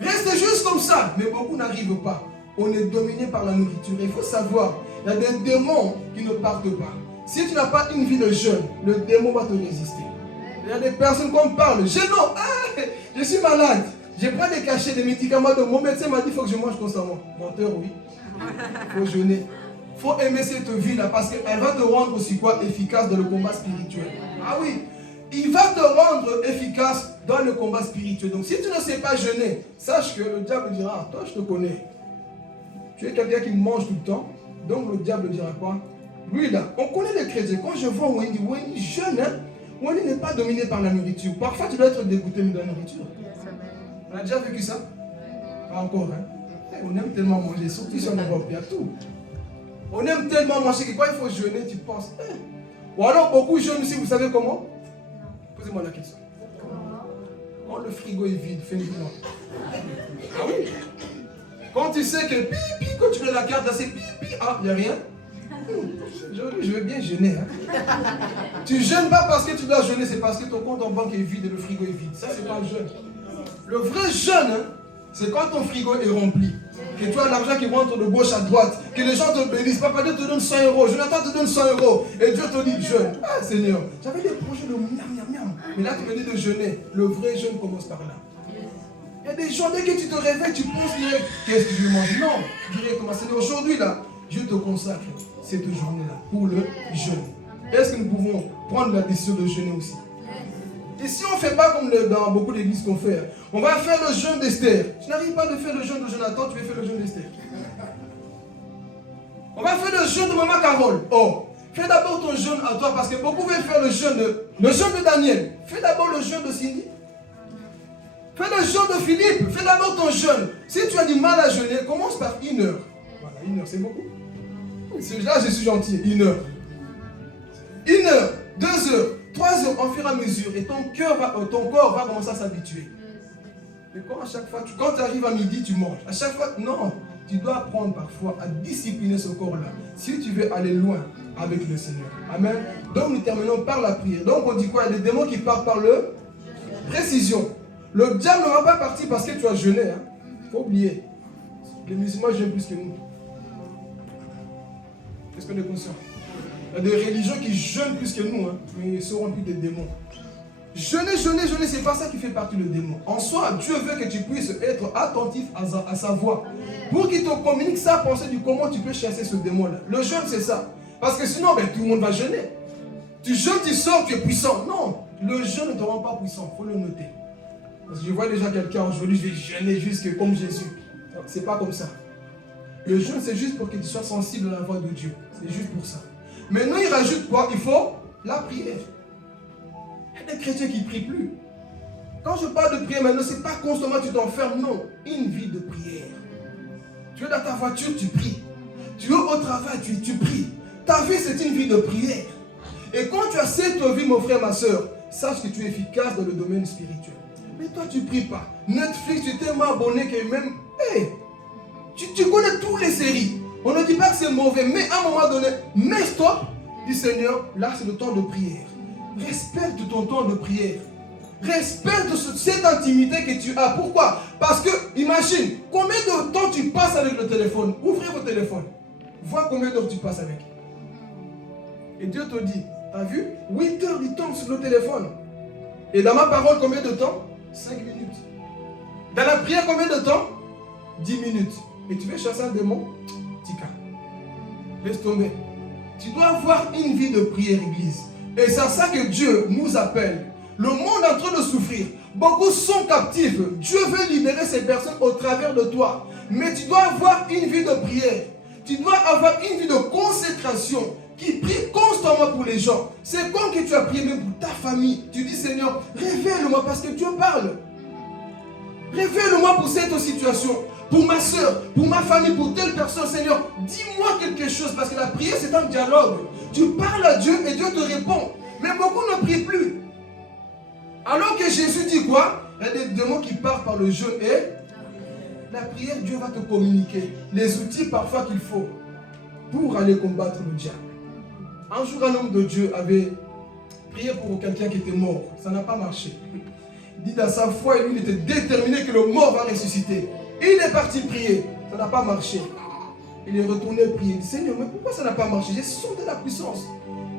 Reste juste comme ça. Mais beaucoup n'arrivent pas. On est dominé par la nourriture. Il faut savoir, il y a des démons qui ne partent pas. Si tu n'as pas une vie de jeûne, le démon va te résister. Il y a des personnes qu'on parle. Je suis malade. Je prends des cachets, des médicaments. Mon médecin m'a dit qu'il faut que je mange constamment. Menteur, oui. Il faut jeûner. Il faut aimer cette vie-là parce qu'elle va te rendre aussi quoi? Efficace dans le combat spirituel. Ah oui. Il va te rendre efficace dans le combat spirituel. Donc si tu ne sais pas jeûner, sache que le diable dira, toi je te connais. Tu es quelqu'un qui mange tout le temps. Donc le diable dira quoi? Lui là, on connaît les chrétiens. Quand je vois Wendy jeûne, hein, Wendy n'est pas dominé par la nourriture. Parfois tu dois être dégoûté de la nourriture. On a déjà vécu ça? Pas encore. Hein? On aime tellement manger, surtout si on est Europe, il y a tout. On aime tellement manger que quand il faut jeûner, tu penses. Ou alors beaucoup jeûnent aussi, vous savez comment? Posez-moi la question. Quand le frigo est vide, fais une bilan. Ah oui? Quand tu sais que pipi, quand tu mets la carte là, c'est pipi, ah, il n'y a rien. Aujourd'hui, je veux bien jeûner. Hein? Tu jeûnes pas parce que tu dois jeûner, c'est parce que ton compte en banque est vide et le frigo est vide. Ça, c'est pas le jeûne. Le vrai jeûne, hein, c'est quand ton frigo est rempli. Que tu as l'argent qui rentre de gauche à droite. Que les gens te bénissent. Papa Dieu te donne 100 €. Jonathan te donne 100 €. Et Dieu te dit jeûne. Ah Seigneur, j'avais des projets de miam. Mais là tu me dis de jeûner. Le vrai jeûne commence par là. Il y a des gens, dès que tu te réveilles, tu penses direct, qu'est-ce que je vais manger? Non, directement. Seigneur, aujourd'hui là, je te consacre cette journée-là pour le jeûne. Est-ce que nous pouvons prendre la décision de jeûner aussi? Ici, on ne fait pas comme dans beaucoup d'églises qu'on fait. On va faire le jeûne d'Esther. Tu n'arrives pas à faire le jeûne de Jonathan, tu veux faire le jeûne d'Esther. On va faire le jeûne de Maman Carole. Oh, fais d'abord ton jeûne à toi, parce que beaucoup veulent faire le jeûne de Daniel. Fais d'abord le jeûne de Cindy. Fais le jeûne de Philippe. Fais d'abord ton jeûne. Si tu as du mal à jeûner, commence par 1 heure. Voilà, 1 heure, c'est beaucoup. Là, je suis gentil. 1 heure. 1 heure, 2 heures, 3 heures, en fur et à mesure. Et ton corps va commencer à s'habituer. Et quand à chaque fois, quand tu arrives à midi, tu manges. À chaque fois, non. Tu dois apprendre parfois à discipliner ce corps-là. Si tu veux aller loin avec le Seigneur. Amen. Donc nous terminons par la prière. Donc on dit quoi? Il y a des démons qui partent par le précision. Le diable ne va pas partir parce que tu as jeûné. Il faut oublier. Les musulmans jeûnent plus que nous. Est-ce qu'on est conscient? Il y a des religions qui jeûnent plus que nous, mais ils seront plus des démons. Jeûner, c'est pas ça qui fait partie du démon. En soi, Dieu veut que tu puisses être attentif à sa voix. Pour qu'il te communique sa pensée du comment tu peux chasser ce démon-là. Le jeûne, c'est ça. Parce que sinon, tout le monde va jeûner. Tu jeûnes, tu sors, tu es puissant. Non, le jeûne ne te rend pas puissant, il faut le noter. Parce que je vois déjà quelqu'un aujourd'hui, je vais jeûner jusque comme Jésus. C'est pas comme ça. Le jeûne, c'est juste pour que tu sois sensible à la voix de Dieu. C'est juste pour ça. Maintenant, il rajoute quoi? Il faut la prière. Il y a des chrétiens qui ne prient plus. Quand je parle de prière maintenant, ce n'est pas constamment tu t'enfermes, non. Une vie de prière. Tu es dans ta voiture, tu pries. Tu es au travail, tu pries. Ta vie, c'est une vie de prière. Et quand tu as cette vie, mon frère, ma soeur, sache que tu es efficace dans le domaine spirituel. Mais toi, tu ne pries pas. Netflix, tu es tellement abonné que même... Hey, tu connais toutes les séries. On ne dit pas que c'est mauvais, mais à un moment donné, mets stop. Dis Seigneur, là, c'est le temps de prière. Respecte ton temps de prière. Respecte cette intimité que tu as. Pourquoi? Parce que, imagine, combien de temps tu passes avec le téléphone? Ouvrez votre téléphone. Vois combien d'heures tu passes avec. Et Dieu te dit, t'as vu? 8 heures du temps sur le téléphone. Et dans ma parole, combien de temps? 5 minutes. Dans la prière, combien de temps? 10 minutes. Et tu veux chasser un démon? Tika. Laisse tomber. Tu dois avoir une vie de prière, église. Et c'est à ça que Dieu nous appelle. Le monde est en train de souffrir. Beaucoup sont captifs. Dieu veut libérer ces personnes au travers de toi. Mais tu dois avoir une vie de prière. Tu dois avoir une vie de consécration qui prie constamment pour les gens. C'est comme que tu as prié même pour ta famille. Tu dis Seigneur, révèle-moi parce que Dieu parle. Révèle-moi pour cette situation. Pour ma soeur, pour ma famille, pour telle personne, Seigneur, dis-moi quelque chose, parce que la prière, c'est un dialogue. Tu parles à Dieu et Dieu te répond. Mais beaucoup ne prient plus. Alors que Jésus dit quoi? Il y a des démons qui partent par le jeûne et la prière, Dieu va te communiquer les outils parfois qu'il faut pour aller combattre le diable. Un jour, un homme de Dieu avait prié pour quelqu'un qui était mort. Ça n'a pas marché. Il dit dans sa foi, et lui, il était déterminé que le mort va ressusciter. Il est parti prier, ça n'a pas marché. Il est retourné prier. Il dit Seigneur, mais pourquoi ça n'a pas marché? J'ai senti la puissance.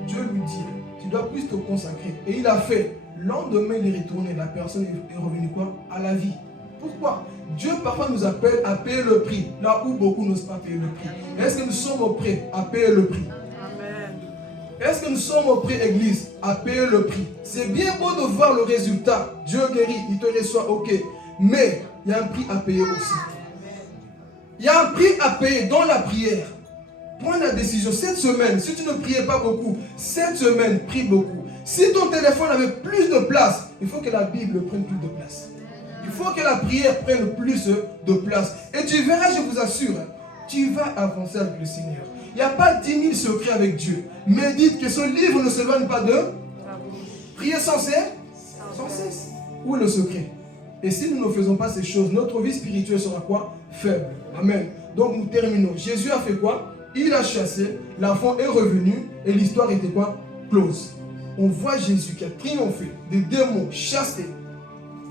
Dieu lui dit, tu dois plus te consacrer. Et il a fait. Le lendemain, il est retourné. La personne est revenue quoi? À la vie. Pourquoi? Dieu parfois nous appelle à payer le prix. Là où beaucoup n'osent pas payer le prix. Est-ce que nous sommes prêts à payer le prix? Amen. Est-ce que nous sommes prêts, Église, à payer le prix? C'est bien beau de voir le résultat. Dieu guérit, il te reçoit, ok. Mais il y a un prix à payer aussi. Il y a un prix à payer dans la prière. Prends la décision. Cette semaine, si tu ne priais pas beaucoup, cette semaine, prie beaucoup. Si ton téléphone avait plus de place, il faut que la Bible prenne plus de place. Il faut que la prière prenne plus de place. Et tu verras, je vous assure, tu vas avancer avec le Seigneur. Il n'y a pas 10 000 secrets avec Dieu. Médite que ce livre ne s'éloigne pas de prier sans cesse. Sans cesse. Où est le secret? Et si nous ne faisons pas ces choses, notre vie spirituelle sera quoi? Faible. Amen. Donc nous terminons. Jésus a fait quoi? Il a chassé, l'enfant est revenu et l'histoire était quoi? Close. On voit Jésus qui a triomphé, des démons chassés.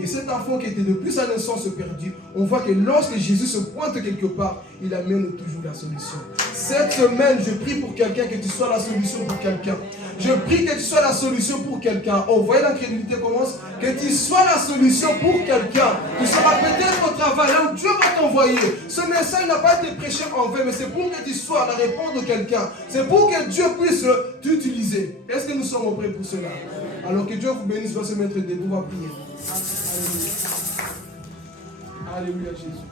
Et cet enfant qui était depuis sa naissance perdu, on voit que lorsque Jésus se pointe quelque part, il amène toujours la solution. Cette semaine, je prie pour quelqu'un que tu sois la solution pour quelqu'un. Je prie que tu sois la solution pour quelqu'un. Oh, vous voyez l'incrédulité commence? Que tu sois la solution pour quelqu'un. Tu seras peut-être au travail, là où Dieu va t'envoyer. Ce message n'a pas été prêché en vain, mais c'est pour que tu sois la réponse de quelqu'un. C'est pour que Dieu puisse t'utiliser. Est-ce que nous sommes prêts pour cela? Alors que Dieu vous bénisse, va se mettre debout, va prier. Alléluia. Alléluia Jésus.